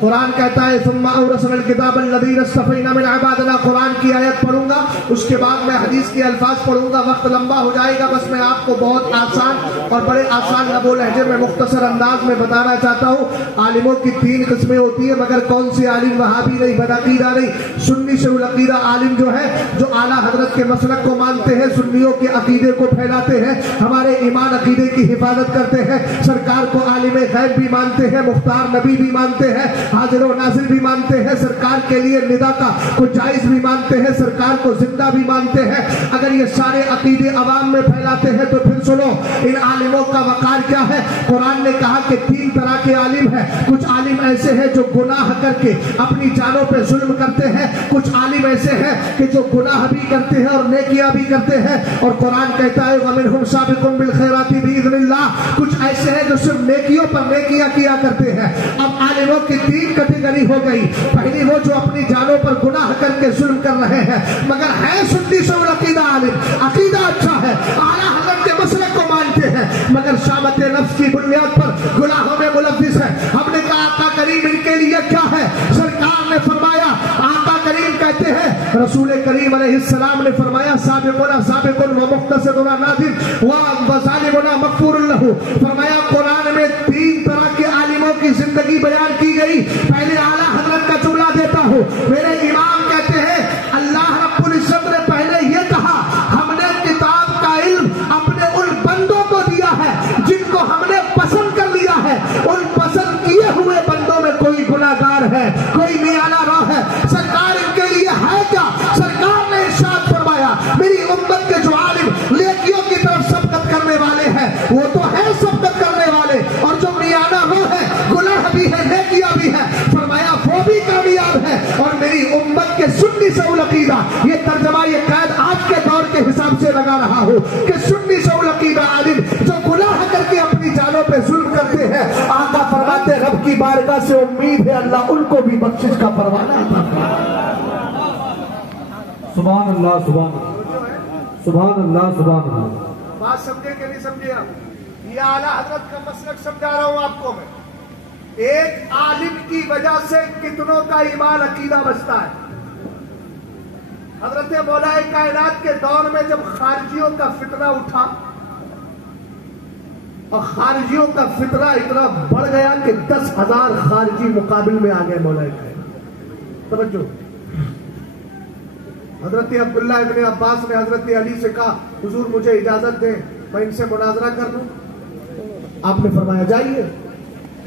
قرآن کہتا ہے ثم اورثنا الکتاب الذین اصطفینا من عبادنا، قرآن کی آیت پڑھوں گا، اس کے بعد میں حدیث کے الفاظ پڑھوں گا، وقت لمبا ہو جائے گا، بس میں آپ کو بہت آسان اور بڑے آسان لب و لہجے میں مختصر انداز میں بتانا چاہتا ہوں۔ عالموں کی 3 قسمیں ہوتی ہیں، مگر کون سی عالم وہابی نہیں، بدعقیدہ نہیں، سنی سے العقیدہ عالم جو ہے، جو اعلیٰ حضرت کے مسلک کو مانتے ہیں، سنیوں کے عقیدے کو پھیلاتے ہیں، ہمارے ایمان عقیدے کی حفاظت کرتے ہیں، سرکار کو عالم غیب بھی مانتے ہیں، مختار نبی بھی مانتے ہیں، حاضر و ناظر بھی مانتے ہیں، سرکار کے لیے ندا کا کوئی جائز بھی مانتے ہیں، سرکار کو زندہ بھی مانتے ہیں۔ اگر یہ سارے عقیدے عوام میں پھیلاتے ہیں تو پھر سنو ان عالموں کا وقار کیا ہے۔ قرآن نے کہا کہ 3 طرح کے عالم ہیں، کچھ عالم ایسے ہیں جو گناہ کر کے اپنی جانوں پہ ظلم کرتے ہیں، کچھ عالم ایسے ہیں کہ جو گناہ بھی کرتے ہیں اور نیکیاں بھی کرتے ہیں، اور قرآن کہتا ہے وَمِنْهُمْ سَابِقٌ بِالْخَيْرَاتِ بِإِذْنِ باذن اللہ کچھ ایسے ہیں جو صرف نیکیوں پر نیکیاں کیا کرتے ہیں۔ اب عالموں کی 3 کیٹیگری ہو گئی۔ پہلی وہ جو اپنی جانوں پر گناہ کر کے ظلم کر رہے ہیں مگر ہے سنی سول عقیدہ عالم، عقیدہ اچھا ہے، اعلیٰ حضرت کے مسلک کو مانتے ہیں مگر شامت نفس کی بنیاد پر گناہوں میں ملوث ہے۔ ہم نے کہا آقا کریم ان کے لیے کیا ہے؟ سرکار نے فرمایا، آقا کریم کہتے ہیں، رسول کریم علیہ السلام نے فرمایا سابقنا سابقن و مقتصدنا نادم و ظالمنا مغفور لہ۔ فرمایا قرآن میں 3 طرح کے عالموں کی زندگی بیان کی گئی۔ پہلے اعلیٰ حضرت کا جملہ دیتا ہوں، میرے امام کہتے ہیں اللہ رب العزت نے پہلے یہ کہا ہم نے کتاب کا علم اپنے ان بندوں کو دیا ہے جن کو ہم نے پسند کر لیا ہے۔ ان پسند کیے ہوئے بندوں میں کوئی گناہگار ہے، کوئی میانہ رو ہے۔ سرکار ان کے لیے ہے کیا؟ سرکار نے ارشاد فرمایا میری امت کے جو عالم نیکیوں کی طرف سبقت کرنے والے ہیں وہ تو ہے سبقت کرنے والے، اور جو میانہ رو ہے گناہ بھی ہے نیکیاں بھی ہے، فرمایا وہ بھی کامیاب ہے۔ اور میری امت کے سنی سول عقیدہ، یہ ترجمہ یہ قید آج کے دور کے حساب سے لگا رہا ہوں کہ سنی سول عقیدہ عالم جو گناہ کر کے اپنی جانوں پہ ظلم کرتے ہیں، آقا فرماتے رب کی بارگاہ سے امید ہے اللہ ان کو بھی بخشش کا پروانہ عطا فرمائے۔ سبحان اللہ سبحان اللہ سبحان اللہ سبحان اللہ۔ بات سمجھے کہ نہیں سمجھے آپ؟ یہ اعلیٰ حضرت کا مسلک سمجھا رہا ہوں آپ کو میں۔ ایک عالم کی وجہ سے کتنوں کا ایمان عقیدہ بچتا ہے۔ حضرت مولا کائنات کے دور میں جب خارجیوں کا فتنہ اٹھا اور خارجیوں کا فتنہ اتنا بڑھ گیا کہ 10,000 خارجی مقابل میں آ گئے مولا کائنات۔ توجہ، حضرت عبداللہ ابن عباس نے حضرت علی سے کہا حضور مجھے اجازت دیں میں ان سے مناظرہ کر لوں۔ آپ نے فرمایا جائیے۔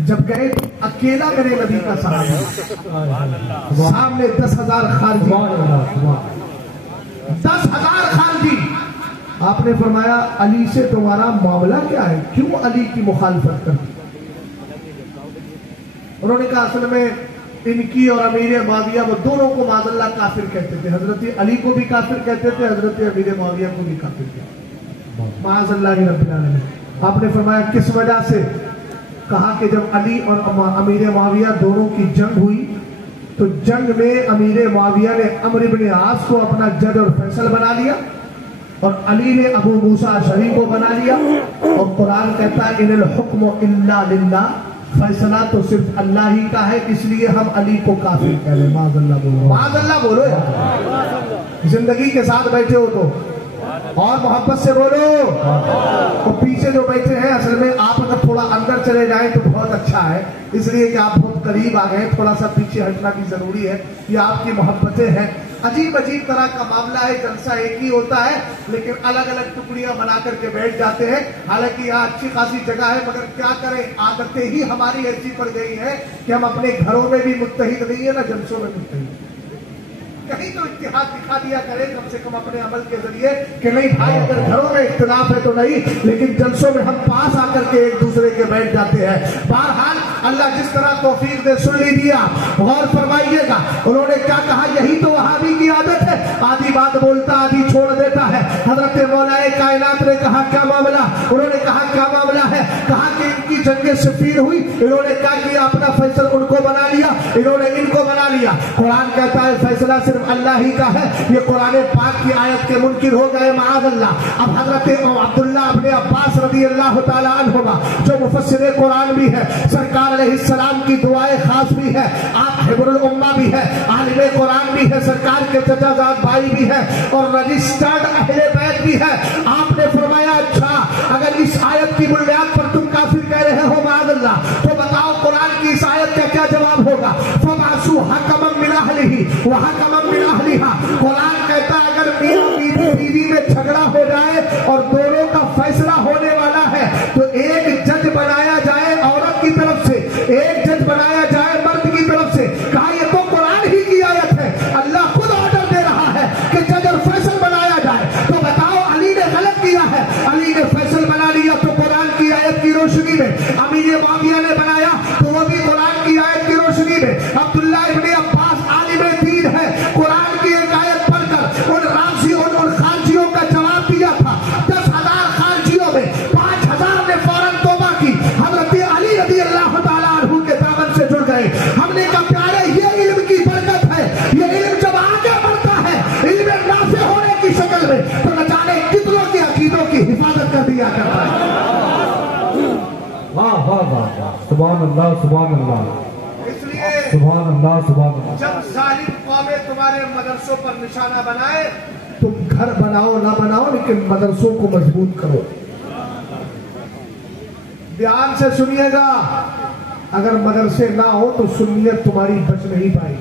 جب گئے تو اکیلا میرے نبی کا صحابہ، سامنے 10,000 خارجی، 10,000 خارجی۔ آپ نے فرمایا علی سے تمہارا معاملہ کیا ہے، کیوں علی کی مخالفت کرتے؟ انہوں نے کہا اصل میں ان کی اور امیر معاویہ وہ دونوں کو معاذ اللہ کافر کہتے تھے، حضرت علی کو بھی کافر کہتے تھے، حضرت امیر معاویہ کو بھی کافر کہتے تھے، معاذ اللہ رب العالمین۔ آپ نے فرمایا کس وجہ سے؟ کہا کہ جب علی اور امیر معاویہ دونوں کی جنگ ہوئی تو جنگ میں امیر معاویہ نے عمرو بن عاص کو اپنا جج اور فیصل بنا لیا اور علی نے ابو موسیٰ اشعری کو بنا لیا، اور قرآن کہتا ہے ان الحکم الا للہ، فیصلہ تو صرف اللہ ہی کا ہے، اس لیے ہم علی کو کافر کہہ رہے ہیں۔ معاذ اللہ بولو، معاذ اللہ بولو یار، زندگی کے ساتھ بیٹھے ہو تو اور محبت سے بولو۔ اور پیچھے جو بیٹھے ہیں اصل میں آپ اگر تھوڑا اندر چلے جائیں تو بہت اچھا ہے، اس لیے کہ آپ بہت قریب آ گئے، تھوڑا سا پیچھے ہٹنا بھی ضروری ہے، یہ آپ کی محبتیں ہیں۔ عجیب عجیب طرح کا معاملہ ہے، جلسہ ایک ہی ہوتا ہے لیکن الگ الگ ٹکڑیاں بنا کر کے بیٹھ جاتے ہیں، حالانکہ یہاں اچھی خاصی جگہ ہے مگر کیا کریں عادتیں ہی ہماری ایسی پڑ گئی ہیں کہ ہم اپنے گھروں میں بھی متحد نہیں ہے نہ جلسوں میں متحد۔ کہیں تو اتحاد دکھا دیا کرے کم سے کم اپنے عمل کے ذریعے کہ نہیں بھائی اگر گھروں میں اختلاف ہے تو نہیں، لیکن جلسوں میں ہم پاس آ کر کے ایک دوسرے کے بیٹھ جاتے ہیں۔ بہرحال اللہ جس طرح توفیق دے، سن لیجیے آپ، غور فرمائیے گا۔ انہوں نے کیا کہا؟ یہی تو وہابی کی عادت ہے، آدھی بات بولتا آدھی چھوڑ دیتا ہے۔ حضرت مولا کائنات نے کہا کیا معاملہ؟ انہوں نے کہا کیا معاملہ ہے؟ کہا کہ ان کی جنگ صفین ہوئی، انہوں نے کیا کیا؟ اپنا فیصل ان کو بنا لیا، انہوں نے ان کو بنا لیا۔ قرآن کہتا ہے فیصلہ صرف اللہ ہی کا ہے، یہ قرآن پاک کی آیت کے منکر ہو گئے معاذ اللہ۔ اب حضرت عبداللہ ابن عباس رضی اللہ تعالیٰ عنہما جو مفسر قرآن بھی ہے، سرکار علیہ السلام کی دعائیں خاص بھی ہے، آپ حبر الامہ بھی ہے، عالم قرآن بھی ہے، سرکار کے چچا زاد بھائی بھی ہے اور رجسٹرڈ اہل بیت بھی ہے۔ آپ نے فرمایا اچھا اگر اس آیت کی بنیاد پر تم کافر کہہ رہے ہو معاذ اللہ تو بتاؤ قرآن کی اس آیت کا کیا جواب ہوگا؟ فَبَعْثُوا حَكَمًا مِّنْ أَهْلِهِ وَحَكَمًا مِّنْ أَهْلِهَا۔ قرآن کہتا ہے اگر میاں بیوی میں جھگڑا ہو جائے اور دونوں کا فیصلہ ہونے والا ہے تو ایک جج بنایا جائے عورت کی طرف سے، ایک جج بنایا جائے مرد کی طرف سے۔ کہا یہ تو قرآن ہی کی آیت ہے، اللہ خود آرڈر دے رہا ہے کہ جج اور فیصل بنایا جائے۔ تو بتاؤ علی نے غلط سبحان اللہ سبحان اللہ اس لیے سبحان اللہ سبحان اللہ. جب ظالم قومیں تمہارے مدرسوں پر نشانہ بنائے، تم گھر بناؤ نہ بناؤ لیکن مدرسوں کو مضبوط کرو. دھیان سے سنیے گا، اگر مدرسے نہ ہو تو سنیت تمہاری بچ نہیں پائے.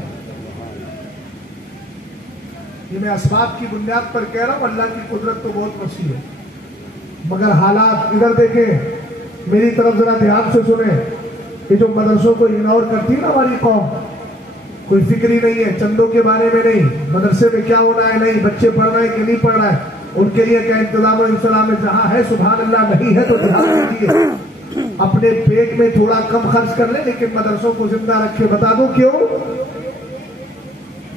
یہ میں اسباب کی بنیاد پر کہہ رہا ہوں، اللہ کی قدرت تو بہت وسیع ہے، مگر حالات ادھر دیکھیں، میری طرف ذرا دھیان سے سنیں. یہ جو مدرسوں کو اگنور کرتی ہے نا ہماری قوم، کوئی فکر ہی نہیں ہے، چندوں کے بارے میں نہیں، مدرسے میں کیا ہونا ہے نہیں، بچے پڑھ رہے ہیں کہ نہیں پڑھ رہے ہیں، ان کے لیے کیا انتظام و انسلام ہے. جہاں ہے سبحان اللہ، نہیں ہے تو دھیان دیجیے. اپنے پیٹ میں تھوڑا کم خرچ کر لیں لیکن مدرسوں کو زندہ رکھے. بتا دوں کیوں؟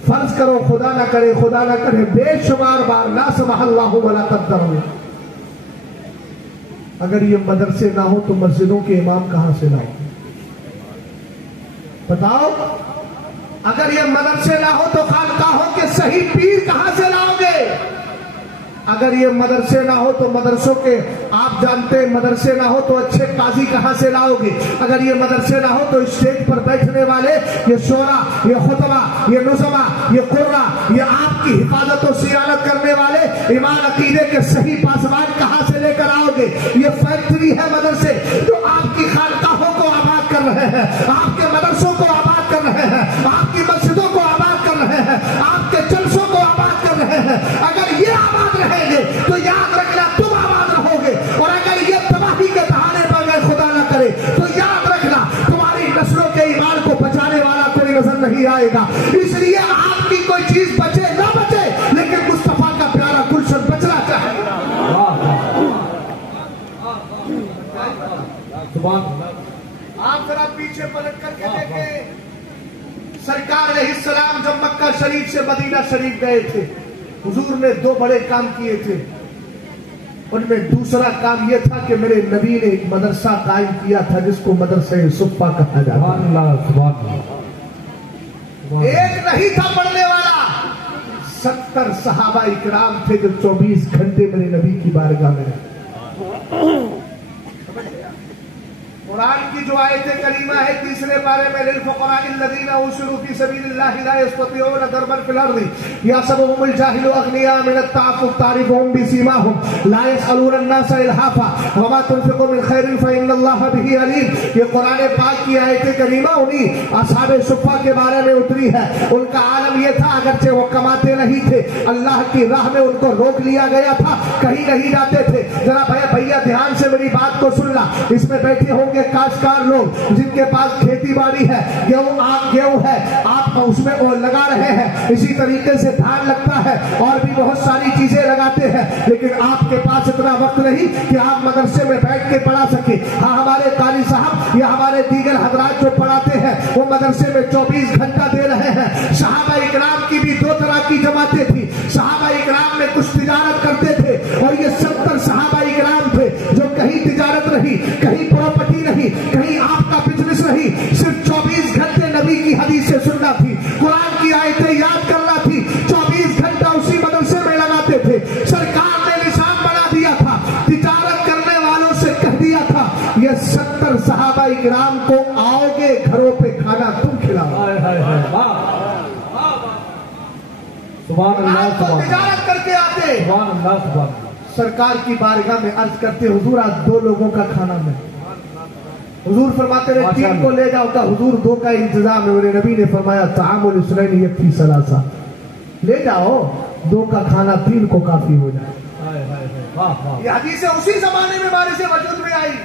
فرض کرو خدا نہ کرے بے شمار بار لا سمح اللہ ولا قدر، اگر یہ مدرسے نہ ہو تو مسجدوں کے امام کہاں سے لاؤ؟ بتاؤ، اگر یہ مدرسے نہ ہو تو خانقاہوں کے صحیح پیر کہاں سے لاؤ گے؟ اگر یہ مدرسے نہ ہو تو مدرسوں کے، آپ جانتے ہیں مدرسے نہ ہو تو اچھے قاضی کہاں سے لاؤ گے؟ اگر یہ مدرسے نہ ہو تو اسٹیج پر بیٹھنے والے یہ شورا، یہ خطبہ، یہ نظما، یہ قرہ، یہ آپ کی حفاظت و صیانت کرنے والے ایمان عقیدے کے صحیح پاسبان کہاں سے لے کر آؤ گے؟ یہ فیکٹری ہے مدرسے، جو آپ کی خانقاہوں کو آباد کر رہے ہیں، آپ کے مدرسوں کو آباد کر رہے ہیں، آپ کی مسجدوں کو آباد کر رہے ہیں، آپ کے جلسوں کو آباد کر رہے ہیں. اگر یہ آباد رہیں گے تو یاد رکھنا تم آباد رہو گے، اور اگر یہ تباہی کے بہانے پر گئے خدا نہ کرے تو یاد رکھنا تمہاری نسلوں کے ایمان کو بچانے والا کوئی نظر نہیں آئے گا. اس لیے آپ کی کوئی چیز بچے نہ بچے لیکن مصطفیٰ کا پیارا گلشن بچنا چاہے. آپ ذرا پیچھے پلٹ کر کے دیکھیں، سرکار علیہ السلام جب مکہ شریف سے مدینہ شریف گئے تھے، حضور نے 2 بڑے کام کیے تھے. ان میں دوسرا کام یہ تھا کہ میرے نبی نے ایک مدرسہ قائم کیا تھا جس کو مدرسہ صفہ کہا جاتا ہے. سبحان اللہ سبحان اللہ. ایک نہیں تھا پڑھنے والا، 70 صحابہ اکرام تھے جو 24 گھنٹے میرے نبی کی بارگاہ میں رہے. قرآن کی جو آیت کریمہ ہے 3 پارے میں، للفقراء الذین احصروا فی سبیل اللہ لا یستطیعون ضربا فی الارض یحسبهم الجاہل اغنیاء من التعفف تعرفهم بسیماہم لا یسألون الناس الحافا وما تنفقوا من خیر فإن اللہ به علیم. یہ قرآن پاک کی آیت کریمہ انہی اصحاب صفہ کے بارے میں اتری ہے. ان کا عالم یہ تھا، اگرچہ وہ کماتے نہیں تھے، اللہ کی راہ میں ان کو روک لیا گیا تھا، کہیں نہیں جاتے تھے. ذرا بھیا دھیان سے میری بات کو سننا. اس میں بیٹھے ہوں گے کاشتکار لوگ جن کے پاس کھیتی باڑی ہے، گیہوں ہے، آپ اس میں وہ لگا رہے ہیں، اسی طریقے سے دھان لگتا ہے اور بھی بہت ساری چیزیں لگاتے ہیں، لیکن آپ کے پاس اتنا وقت نہیں کہ آپ مدرسے میں بیٹھ کے پڑھا سکیں. ہاں، ہمارے قاری صاحب یا ہمارے دیگر حضرات جو پڑھاتے ہیں وہ مدرسے میں 24 گھنٹہ دے رہے ہیں. صحابہ اکرام کی بھی 2 طرح کی جماعتیں تھی. صحابہ اکرام میں کچھ تجارت کرتے تھے اور یہ 70 صحابہ اکرام تھے جو کہیں تجارت رہی، کہیں پراپرٹی رہی، کہیں آپ کا بزنس رہی، صرف 24 گھنٹے نبی کی حدیثیں سننا تھی، قرآن کی آیتیں یاد کرنا تھی. 24 گھنٹہ اسی مدرسے میں لگاتے تھے. سرکار نے نظام بنا دیا تھا، تجارت کرنے والوں سے کہہ دیا تھا یہ 70 صحابہ اکرام کو آؤ گے گھروں پہ کھانا تم کھلاؤ. سبحان اللہ سبحان تجارت کر کے آتے. سبحان اللہ سبحان اللہ. سرکار کی بارگاہ میں عرض کرتے، حضور آج 2 لوگوں کا کھانا میں. حضور فرماتے رہے 3 کو لے جاؤ کا. حضور 2 کا انتظام ہے. میرے نبی نے فرمایا طعام الاثنین یکفی ثلاثہ، لے جاؤ 2 کا کھانا 3 کو کافی ہو جائے. یہ حدیثیں اسی زمانے میں ہمارے سے وجود میں آئی.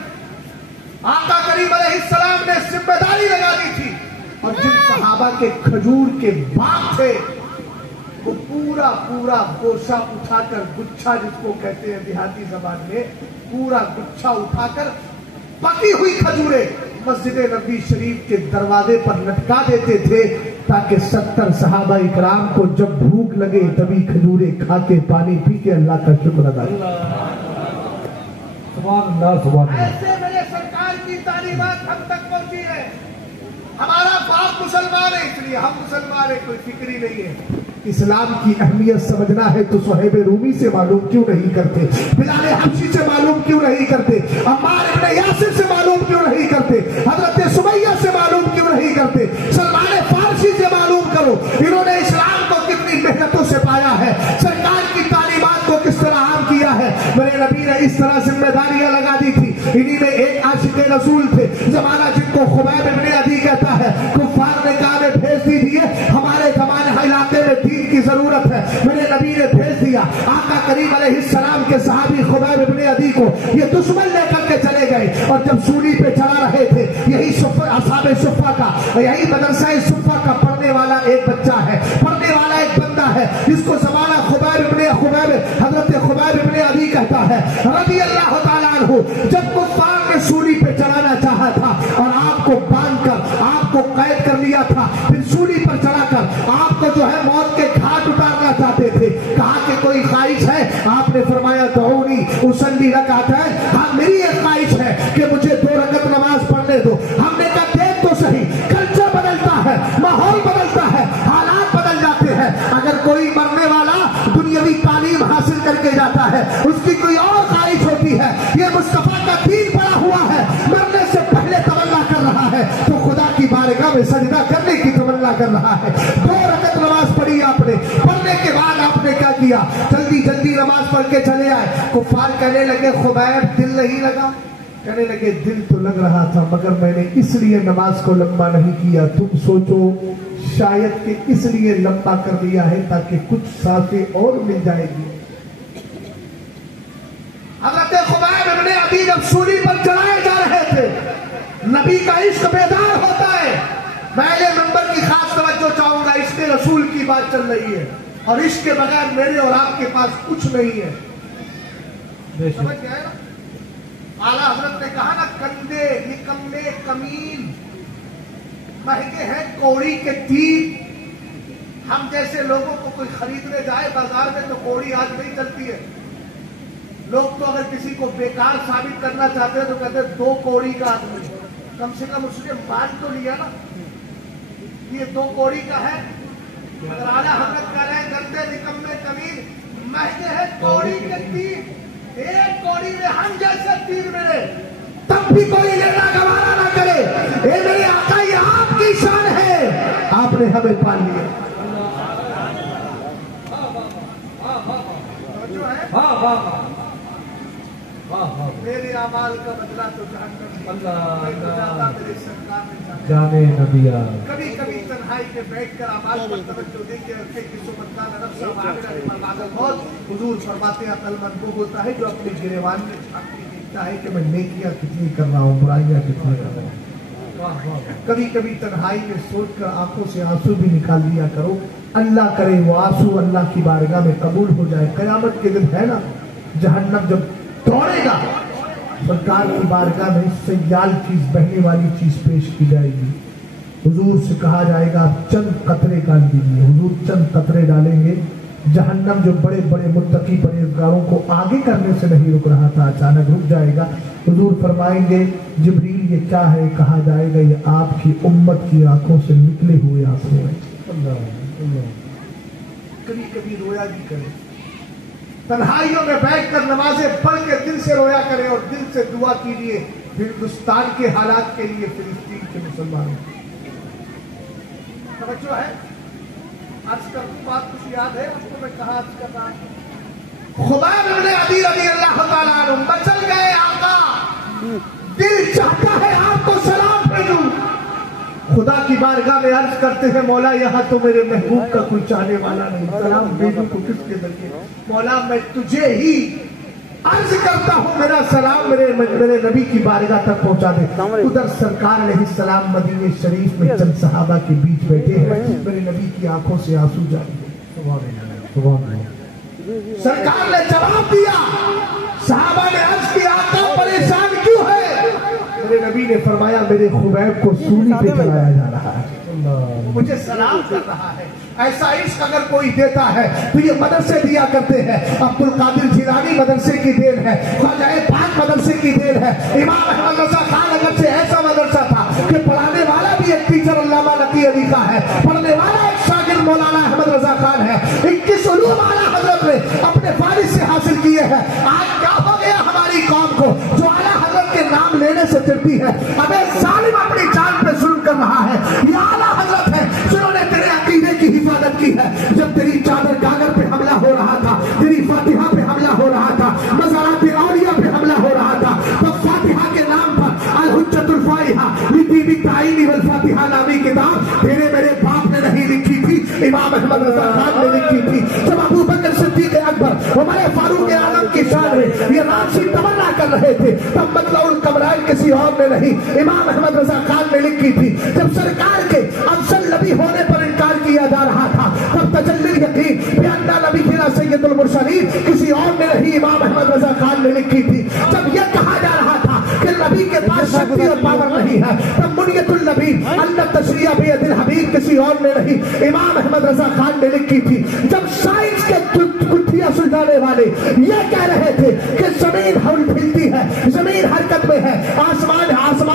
آقا کریم علیہ السلام نے ذمہ داری لگا دی تھی، اور جن صحابہ کے کھجور کے باغ تھے وہ پورا گوشہ اٹھا کر، گچھا جس کو کہتے ہیں دیہاتی زبان میں، پورا گچھا اٹھا کر پکی ہوئی کھجوریں مسجد نبی شریف کے دروازے پر لٹکا دیتے تھے تاکہ 70 صحابہ اکرام کو جب بھوک لگے تبھی کھجوریں کھا کے پانی پی کے اللہ کا شکر ادا کریں. سبحان اللہ سبحان اللہ. ایسے میرے سرکار کی تعلیمات ہم تک پہنچی ہے. ہمارا باپ مسلمان ہے اس لیے ہم مسلمان ہیں، کوئی فکر ہی نہیں ہے. اسلام کی اہمیت سمجھنا ہے تو صہیب رومی سے معلوم کیوں نہیں کرتے، بلال حبشی سے معلوم کیوں نہیں کرتے، عمار ابن یاسر سے معلوم کیوں نہیں کرتے، حضرت سرکار کی تعلیمات کو کس طرح عام کیا ہے. میرے نبی نے اس طرح ذمہ داریاں لگا دی تھی. انہی میں ایک عاشق رسول تھے زمانہ جن کو خبیب ابن عدی کہتا ہے. کفار نے کہا میں بھیج دیجیے, ہمارے زمانے علاقے میں دین کی ضرورت ہے. میرے نبی نے بھیج دیا. آقا کریم علیہ السلام کے صحابی خبیب ابن عدی کو یہ دشمن لے کر کے چلے گئے, اور جب سولی پہ چلا رہے تھے, یہی اصحاب صفہ کا, یہی مدرسہ صفہ کا پڑھنے والا ایک بچہ ہے, پڑھنے والا ایک بندہ ہے جس کو زمانہ خبیب حضرت خبیب ابن عدی کہتا ہے رضی اللہ تعالیٰ عنہ. جب کفار نے سولی پہ چلانا چاہا تھا اور آپ کو باندھ کر آپ کو قید کر لیا تھا, پھر سولی پر چڑھا کر آپ کو جو ہے موت کے گھاٹ اتارنا چاہتے تھے, کہا کہ کوئی خواہش ہے؟ آپ نے فرمایا دعونی اصلی رکعتین, ہاں میری ایک خواہش ہے کہ مجھے 2 رکعت نماز پڑھنے دو. ہم نے کہا دیکھ تو صحیح, کلچر بدلتا ہے, ماحول بدلتا ہے, حالات بدل جاتے ہیں. اگر کوئی مرنے والا دنیاوی تعلیم حاصل کر کے جاتا ہے, اس کی کوئی اور خواہش ہوتی ہے, یہ مصطفیٰ کا دین پڑا ہوا ہے, مرنے سے پہلے تمنا کر رہا ہے تو خدا کی بارگاہ میں سجدہ کرنے کی تمنا کر رہا ہے. 2 رکعت نماز پڑھی آپ نے, پڑھنے کے بعد آپ نے کیا کیا؟ جلدی جلدی نماز پڑھ کے چلے آئے. کفار کہنے لگے خبیب دل نہیں لگا. کہنے لگے دل تو لگ رہا تھا, مگر میں نے اس لیے نماز کو لمبا نہیں کیا. تم سوچو شاید کہ اس لیے لمبا کر دیا ہے تاکہ کچھ سانسیں اور مل جائے گی. حضرت خبیب ابن عدی جب سولی پر چڑھائے جا رہے تھے, نبی کا عشق بیدار ہوتا ہے. میں یہ نمبر کی خاص توجہ چاہوں گا, عشق رسول کی بات چل رہی ہے, اور عشق کے بغیر میرے اور آپ کے پاس کچھ نہیں ہے. سمجھ گئے نا؟ اعلیٰ حضرت نے کہا نا, کندے نکمے کمین مہنگے ہیں کوڑی کے تیر. ہم جیسے لوگوں کو کوئی خریدنے جائے بازار میں تو کوڑی آج نہیں چلتی ہے. لوگ تو اگر کسی کو بیکار ثابت کرنا چاہتے ہیں تو کہتے ہیں 2 کوڑی کا آدمی, کم سے کم اس نے مان تو لیا نا, یہ 2 کوڑی کا ہے. اگر اعلیٰ حضرت کہہ رہے ہیں کندے نکمے کمین مہنگے ہیں کوڑی کے تیر, ایک کوڑی میں ہم جیسے تیر ملے تب بھی کوئی لینا گوارا نہ کرے. اے میرے آقا یہ آپ کی شان ہے, آپ نے ہمیں پال لیا. میرے اعمال کا بدلہ تو جہنم, جانے نبیا. کبھی کبھی تنہائی میں بیٹھ کر اعمال پر توجہ دے کے رکھے کہ سبحان نفس عاملہ بمعاد الموت. حضور فرماتے ہیں عقل مند وہ ہوتا ہے جو اپنے گریبان میں جھانک کے دیکھتا ہے کہ میں نیکیاں کتنی کر رہا ہوں, برائیاں کتنی کر رہا ہوں. کبھی کبھی تنہائی میں سوچ کر آنکھوں سے آنسو بھی نکال لیا کرو. اللہ کرے وہ آنسو اللہ کی بارگاہ میں قبول ہو جائے. قیامت کے دن ہے نا, جہنم جب توڑے گا, سرکار کی بارگاہ میں سیال چیز, بہنے والی چیز پیش کی جائے گی. حضور سے کہا جائے گا آپ چند قطرے ڈال دیجیے. حضور چند قطرے ڈالیں گے. جہنم جو بڑے بڑے متقی پرہیزگاروں کو آگے کرنے سے نہیں رک رہا تھا, اچانک رک جائے گا. حضور فرمائیں گے جبریل یہ کیا ہے؟ کہا جائے گا یہ آپ کی امت کی آنکھوں سے نکلے ہوئے آنسو ہیں. کبھی کبھی رویا بھی کرے, تنہائیوں میں بیٹھ کر نمازیں پڑھ کے دل سے رویا کرے, اور دل سے دعا کیجیے ہندوستان کے حالات کے لیے, فلسطین کے مسلمانوں. توجہ ہے؟ آج کل بات کچھ یاد ہے آپ کو میں کہاں آج کر رہا ہوں؟ خبیب ابن عدی رضی اللہ تعالیٰ عنہ مچل گئے. آقا دل چاہتا ہے آپ کو سلام بھیجوں. خدا کی بارگاہ میں عرض کرتے ہیں مولا یہاں تو میرے محبوب کا کوئی چاہنے والا نہیں, سلام بھیجوں تو کس کے ذریعے؟ مولا میں تجھے ہی عرض کرتا ہوں میرا سلام میرے نبی کی بارگاہ تک پہنچا دے. ادھر سرکار علیہ السلام مدینے شریف میں چند صحابہ کے بیچ بیٹھے ہیں, میرے نبی کی آنکھوں سے آنسو جاری ہے. سرکار نے جواب دیا, صحابہ نے عرض کیا آقا پریشان کیوں ہے؟ میرے نبی نے فرمایا میرے خبیب کو سولی پہ چلایا جا رہا ہے, مجھے سلام کر رہا ہے. ایسا عشق اگر کوئی دیتا ہے تو یہ مدرسے دیا کرتے ہیں. عبد القادر جیلانی مدرسے کی دین ہے, خواجہ پاک مدرسے کی دین ہے. امام احمد رضا خان اگر سے ایسا مدرسہ تھا کہ پڑھانے والا بھی ایک ٹیچر علامہ نقی علی کا ہے, پڑھنے والا ایک شاگرد مولانا احمد رضا خان ہے. 21 علوم اعلیٰ حضرت نے اپنے والد سے حاصل کیے ہیں. آج کیا ہو گیا ہماری قوم کو جو اعلیٰ حضرت کے نام لینے سے ڈرتی ہے؟ ابے ظالم اپنی جان پہ ظلم کر رہا ہے. یہ اعلیٰ حضرت ہے جنہوں نے تیرے عقیدے کی حفاظت کی ہے. جب تیری چادر گاگر پہ حملہ ہو اکبر عمر فاروق اعظم کی شان میں یہ راشی تمنا کر رہے تھے، تب مطلع القمرین کسی اور نے نہیں امام احمد رضا خان نے لکھی تھی۔ جب سرکار کے افضل نبی ہونے پر انکار کیا جا رہا تھا، تب تجلی یقین بیانہ نبی کھلا سید المرسلین کسی اور نے نہیں امام احمد رضا خان نے لکھی تھی۔ جب یہ کہا جا رہا تھا کہ نبی کے پاس شکتی اور پاور نہیں ہے، تب منیت النبی اللہ تشریع بید الحبیب کسی اور نے نہیں امام احمد رضا خان نے لکھی تھی۔ جب سائنس کے گتھیاں سلجھانے والے یہ کہہ رہے تھے کہ زمین ہلتی ہے، زمین حرکت میں ہے، آسمان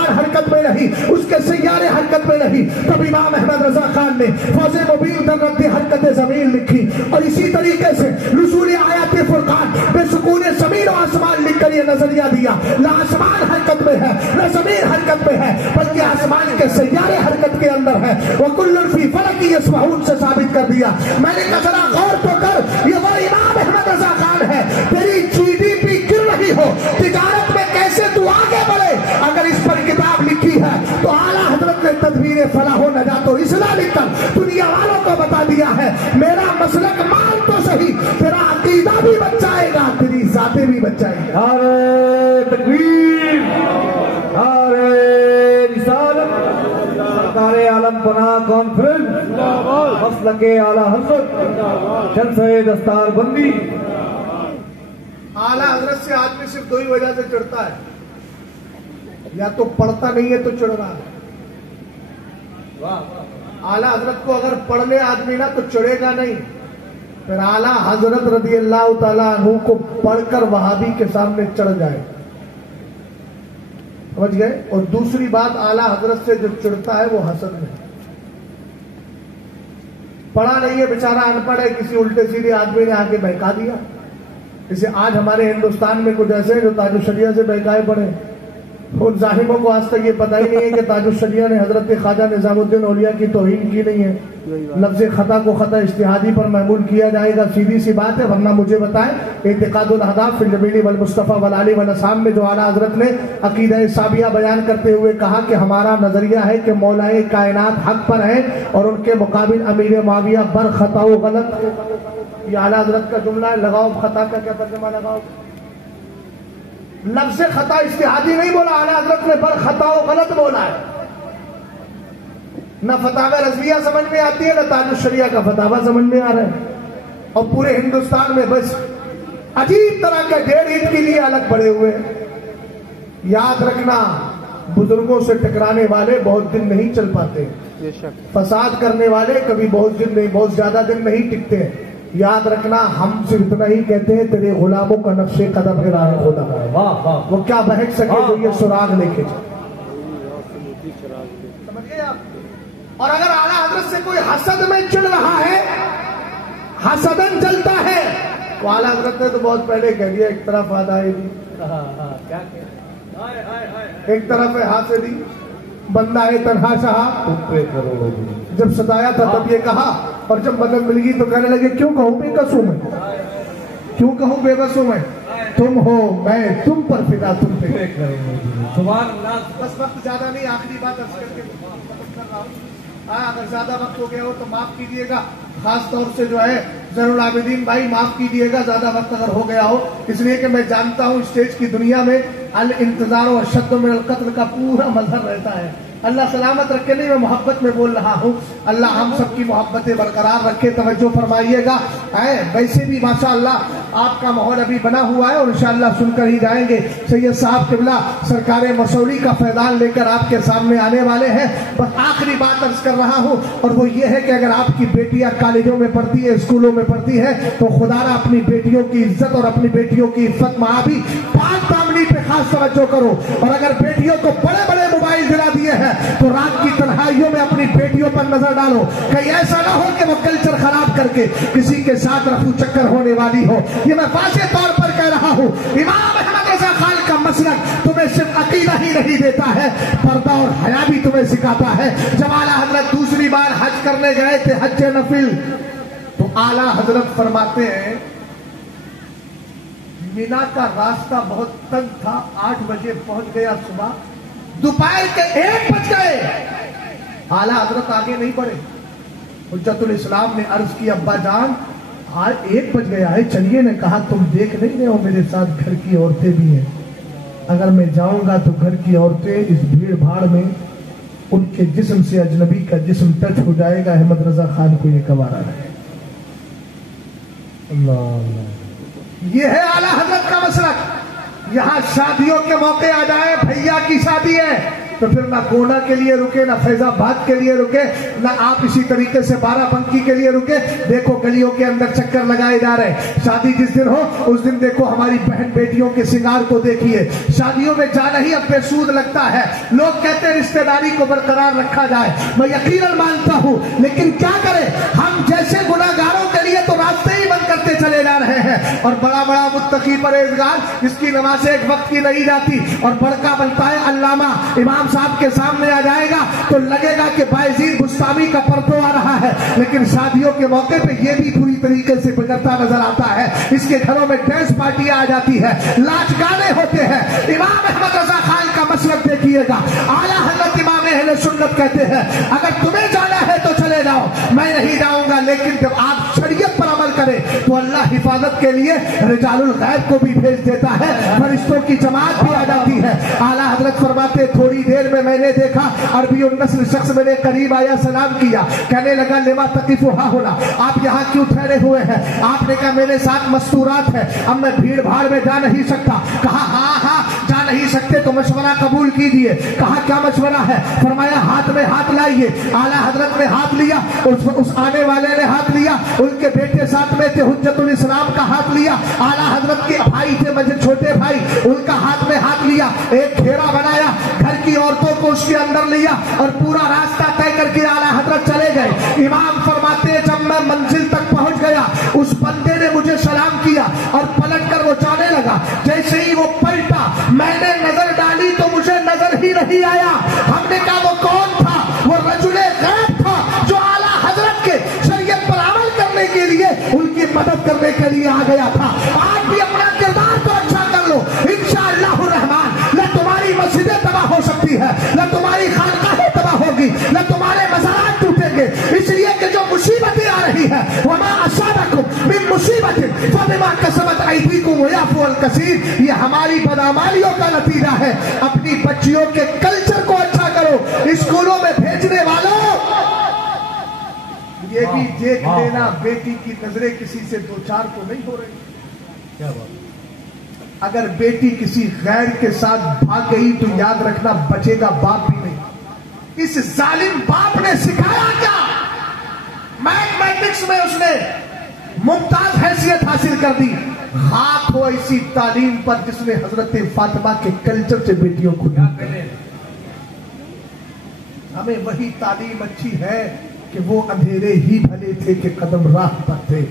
حرکت میں نہیں، اس کے سیارے حرکت میں نہیں، تب امام احمد رضا خان نے فوز مبین در رد حرکت زمین لکھی۔ اور اسی طریقے سے نزول آیات فرقان بے سکون زمین و آسمان لکھ کر یہ نظریہ دیا، نہ آسمان حرکت میں ہے نہ زمین حرکت میں ہے، بلکہ آسمان کے سیارے حرکت کے اندر ہے۔ وَكُلٌّ فِي فَلَكٍ يَسْبَحُونَ سے ثابت کر دیا۔ میں نے کہا ذرا غور تو کر، یہ وہ امام احمد رضا خان ہے، تیری جی ڈی پی گر رہی ہو، تجارت میں کیسے تو آگے بڑھے، اگر اس پر کتاب لکھی ہے تو اعلیٰ حضرت نے تدبیر فلاح و نجات و اصلاح لکھ کر دنیا والوں کو بتا دیا ہے۔ میرا مسلک مان تو صحیح، تیرا عقیدہ بھی بچ جائے گا، تیری ذاتیں بھی بچ جائے گا۔ نعرہ تکبیر، نعرہ رسالت، سرکار عالم پناہ کانفرنس، مسلک اعلیٰ حضرت، جلسہ دستار بندی۔ اعلیٰ حضرت سے آدمی صرف دو ہی وجہ سے چڑھتا ہے، یا تو پڑھتا نہیں ہے تو چڑھ رہا ہے۔ اعلیٰ حضرت کو اگر پڑھنے آدمی نا تو چڑھے گا نہیں، پھر اعلیٰ حضرت رضی اللہ تعالیٰ عنہ کو پڑھ کر وہابی کے سامنے چڑھ جائے، سمجھ گئے؟ اور دوسری بات، اعلیٰ حضرت سے جو چڑھتا ہے وہ حسد میں، پڑھا نہیں ہے بیچارہ، ان پڑھ ہے، کسی الٹے سیدھے آدمی نے آ کے بہکا دیا۔ جیسے آج ہمارے ہندوستان میں کچھ ایسے ہیں جو تاج الشریعہ سے بہکائے پڑے، ان ظاہموں کو آج تک یہ پتہ ہی نہیں ہے کہ تاج الشریعہ نے حضرت خواجہ نظام الدین اولیاء کی توہین کی نہیں ہے۔ لفظ خطا کو خطا اجتہادی پر محمول کیا جائے گا، سیدھی سی بات ہے، ورنہ مجھے بتائیں اعتقاد الاہداف فی الجمیل والمصطفیٰ والآل والاصحاب میں جو اعلیٰ حضرت نے عقیدہ سابیہ بیان کرتے ہوئے کہا کہ ہمارا نظریہ ہے کہ مولائے کائنات حق پر ہیں اور ان کے مقابل امیر معاویہ بر خطا و غلط۔ یہ اعلیٰ حضرت کا جملہ ہے، لگاؤ خطا کا کیا ترجمہ لگاؤ؟ لفظ خطا اجتہادی نہیں بولا اعلیٰ حضرت نے، بر خطا و غلط بولا ہے۔ نہ فتاوی رضویہ سمجھ میں آتی ہے، نہ تاج الشریعہ کا فتاوی سمجھ میں آ رہا ہے، اور پورے ہندوستان میں بس عجیب طرح کے ڈیڑھ اینٹ کے لیے الگ پڑے ہوئے ہیں۔ یاد رکھنا، بزرگوں سے ٹکرانے والے بہت دن نہیں چل پاتے، فساد کرنے والے کبھی بہت زیادہ دن نہیں ٹکتے۔ یاد رکھنا، ہم صرف اتنا ہی کہتے ہیں تیرے غلاموں کا نقش قدم ہے راہ خدا، وہ کیا بہک سکے تو یہ سراغ لے کے جائے، سمجھ گئے آپ؟ اور اگر اعلیٰ حضرت سے کوئی حسد میں چڑھ رہا ہے، حسدن جلتا ہے، تو اعلیٰ حضرت نے تو بہت پہلے کہہ دیا، ایک طرف آدھائی دی، ایک طرف ہے حاسدی، بندہ ہے تنہا شاہ، جب ستایا تھا تب یہ کہا، اور جب مدد مل گئی تو کہنے لگے کیوں کہوں بے بس ہوں میں، کیوں کہوں بے بس ہوں میں، تم ہو میں تم پر فدا، تم پہ سبحان اللہ۔ بس وقت زیادہ نہیں، آخری بات عرض کر کے ختم کر رہا ہوں۔ اگر زیادہ وقت ہو گیا ہو تو معاف کیجیے گا، خاص طور سے جو ہے زین العابدین بھائی معاف کیجیے گا زیادہ وقت اگر ہو گیا ہو، اس لیے کہ میں جانتا ہوں اسٹیج کی دنیا میں الانتظار و اشد من القتل کا پورا مظہر رہتا ہے۔ اللہ سلامت رکھے، نہیں میں محبت میں بول رہا ہوں، اللہ ہم سب کی محبتیں برقرار رکھے۔ توجہ فرمائیے گا، ویسے بھی ماشاءاللہ آپ کا ماحول ابھی بنا ہوا ہے اور انشاءاللہ سن کر ہی جائیں گے۔ سید صاحب قبلہ سرکار مسوری کا فیضان لے کر آپ کے سامنے آنے والے ہیں۔ بس آخری بات عرض کر رہا ہوں، اور وہ یہ ہے کہ اگر آپ کی بیٹیاں کالجوں میں پڑھتی ہے، اسکولوں میں پڑھتی ہے، تو خدا را اپنی بیٹیوں کی عزت اور اپنی بیٹیوں کی عفت معابی پاک دامنی پہ خاص توجہ کرو۔ اور اگر بیٹیوں کو بڑے بڑے موبائل دلا دیے ہیں تو رات کی تنہائیوں میں اپنی بیٹیوں پر نظر ڈالو، کہیں ایسا نہ ہو کہ وہ کلچر خراب کر کے کسی کے ساتھ رفو چکر ہونے والی ہو۔ یہ میں واضح طور پر کہہ رہا ہوں، امام احمد رضا خان کا مسلک تمہیں صرف عقیدہ ہی نہیں دیتا ہے، پردہ اور حیا بھی تمہیں سکھاتا ہے۔ جب اعلیٰ حضرت دوسری بار حج کرنے گئے تھے، حج نفل، تو اعلیٰ حضرت فرماتے ہیں مینا کا راستہ بہت تنگ تھا، 8 بجے پہنچ گیا صبح، دوپہر کے 1 بج گئے، اعلیٰ حضرت آگے نہیں بڑھے۔ حجت الاسلام نے عرض کی ابا جان آج 1 بج گیا ہے، چلیے نے کہا تم دیکھ نہیں رہے ہو میرے ساتھ گھر کی عورتیں بھی ہیں، اگر میں جاؤں گا تو گھر کی عورتیں اس بھیڑ بھاڑ میں ان کے جسم سے اجنبی کا جسم ٹچ ہو جائے گا، احمد رضا خان کو یہ گوارا رہے۔ یہ ہے اعلیٰ حضرت کا مسلک۔ یہاں شادیوں کے موقع آ جائے، بھیا کی شادی ہے تو پھر نہ گونا کے لیے رکے، نہ فیض آباد کے لیے رکے، نہ آپ اسی طریقے سے بارہ بنکی کے لیے رکے۔ دیکھو گلیوں کے اندر چکر لگائے جا رہے ہیں۔ شادی جس دن ہو اس دن دیکھو ہماری بہن بیٹیوں کے سنگار کو دیکھیے۔ شادیوں میں جانا ہی اب بے سود لگتا ہے۔ لوگ کہتے ہیں رشتہ داری کو برقرار رکھا جائے، میں یقیناً مانتا ہوں، لیکن کیا کریں ہم جیسے گناہ گاروں کے لیے تو راستے ہی بند کرتے چلے جا رہے ہیں، اور بڑا بڑا متقی پرہیزگار جس کی نماز ایک وقت کی نہیں جاتی اور بڑکا بنتا ہے علامہ امام صاحب کے سامنے آ جائے گا تو لگے گا کہ بائزید بستامی کا پردو آ رہا ہے، لیکن شادیوں کے موقع پہ یہ بھی پوری طریقے سے بگڑتا نظر آتا ہے۔ اس کے گھروں میں ڈانس پارٹیاں آ جاتی ہے، لاچ گانے ہوتے ہیں۔ امام احمد رضا خان کا مسلک دیکھیے گا، اعلیٰ حضرت امام اہل سنت کہتے ہیں اگر تمہیں جانا ہے تو چلے جاؤ، میں نہیں جاؤں گا، لیکن جب آپ شریعت پر عمل کریں تو اللہ حفاظت کے لیے رجال الغیب کو بھی بھیج دیتا ہے، فرشتوں کی جماعت بھی آ جاتی ہے۔ اعلیٰ حضرت فرماتے تھوڑی دیر میں میں نے دیکھا عربی النسل شخص میرے قریب آیا، سلام کیا، کہنے لگا لما تقف ہا ہونا، آپ یہاں کیوں ٹھہرے ہوئے ہیں؟ آپ نے کہا میرے ساتھ مستورات ہے، اب میں بھیڑ بھاڑ میں جا نہیں سکتا۔ کہا ہاں جا نہیں سکتے تو مشورہ قبول کیجئے۔ کہا کیا مشورہ ہے؟ فرمایا ہاتھ میں ہاتھ لائیے۔ اعلیٰ حضرت نے ہاتھ لیا، اس آنے والے نے ہاتھ لیا، ان کے بیٹے ساتھ میں تھے حجت الاسلام کا ہاتھ لیا، اعلیٰ حضرت کے بھائی تھے مجھے چھوٹے بھائی، ان کا ہاتھ میں ہاتھ لیا، ایک گھیرا بنایا، گھر کی عورتوں کو اس کے اندر لیا اور پورا راستہ طے کر کے اعلیٰ حضرت چلے گئے۔ امام فرماتے جب میں منزل تک پہنچ گیا اس بندے نے مجھے سلام کیا اور پلٹ کر وہ جانے لگا، جیسے ہی وہ پلٹا میں نے نظر ڈالی تو مجھے نظر ہی نہیں آیا۔ ہم نے کہا وہ کون تھا؟ وہ رجل غیب تھا جو اعلیٰ حضرت کے شریعت پر عمل کرنے کے لیے ان کی مدد کرنے کے لیے آ گیا تھا۔ آج بھی اپنا کردار تو اچھا کر لو، انشاءاللہ الرحمن نہ تمہاری مسجدیں تباہ ہو سکتی ہے، نہ تمہاری خانقاہیں تباہ ہوگی، نہ تمہارے مزارات ٹوٹیں گے، اس لیے کہ جو مصیبتیں آ رہی ہیں وما اصابکم من مصیبت فبما کسبت ایدیکم ویعفو عن کثیر، یہ ہماری بدعمالیوں کا نتیجہ ہے۔ اپنی بچیوں کے کلچر کو اچھا کرو، اسکولوں میں بھیجنے والوں یہ بھی دیکھ لینا بیٹی کی نظریں کسی سے دو چار تو نہیں ہو رہی۔ کیا بات؟ اگر بیٹی کسی غیر کے ساتھ بھاگ گئی تو یاد رکھنا بچے گا باپ بھی نہیں۔ اس ظالم باپ نے سکھایا کیا؟ میتھمیٹکس میں اس نے ممتاز حیثیت حاصل کر دی۔ خاک ہو ایسی تعلیم پر جس نے حضرت فاطمہ کے کلچر سے بیٹیوں کو دور کرے۔ ہمیں وہی تعلیم اچھی ہے کہ وہ اندھیرے ہی بھلے تھے کہ قدم راہ پر تھے،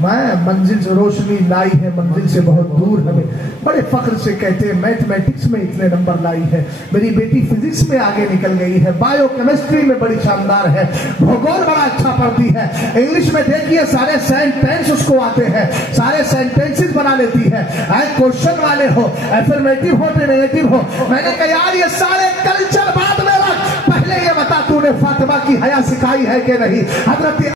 میں منزل سے روشنی لائی ہے، منزل سے بہت دور ہمیں بڑے فخر سے کہتے ہیں میتھمیٹکس میں اتنے نمبر لائی ہے، میری بیٹی فزکس میں آگے نکل گئی ہے، بایو کیمسٹری میں بڑی شاندار ہے، بھگول بڑا اچھا پڑھتی ہے، انگلش میں دیکھیے سارے سینٹینس اس کو آتے ہیں، سارے سینٹینسز بنا لیتی ہے، کوشچن والے ہو، افرمیٹو ہو نیگیٹو ہو۔ میں نے کہا یار یہ سارے کلچر بعد میں رکھ، پہلے یہ بتا تو نے فاطمہ کی حیا سکھائی ہے کہ نہیں؟ حضرت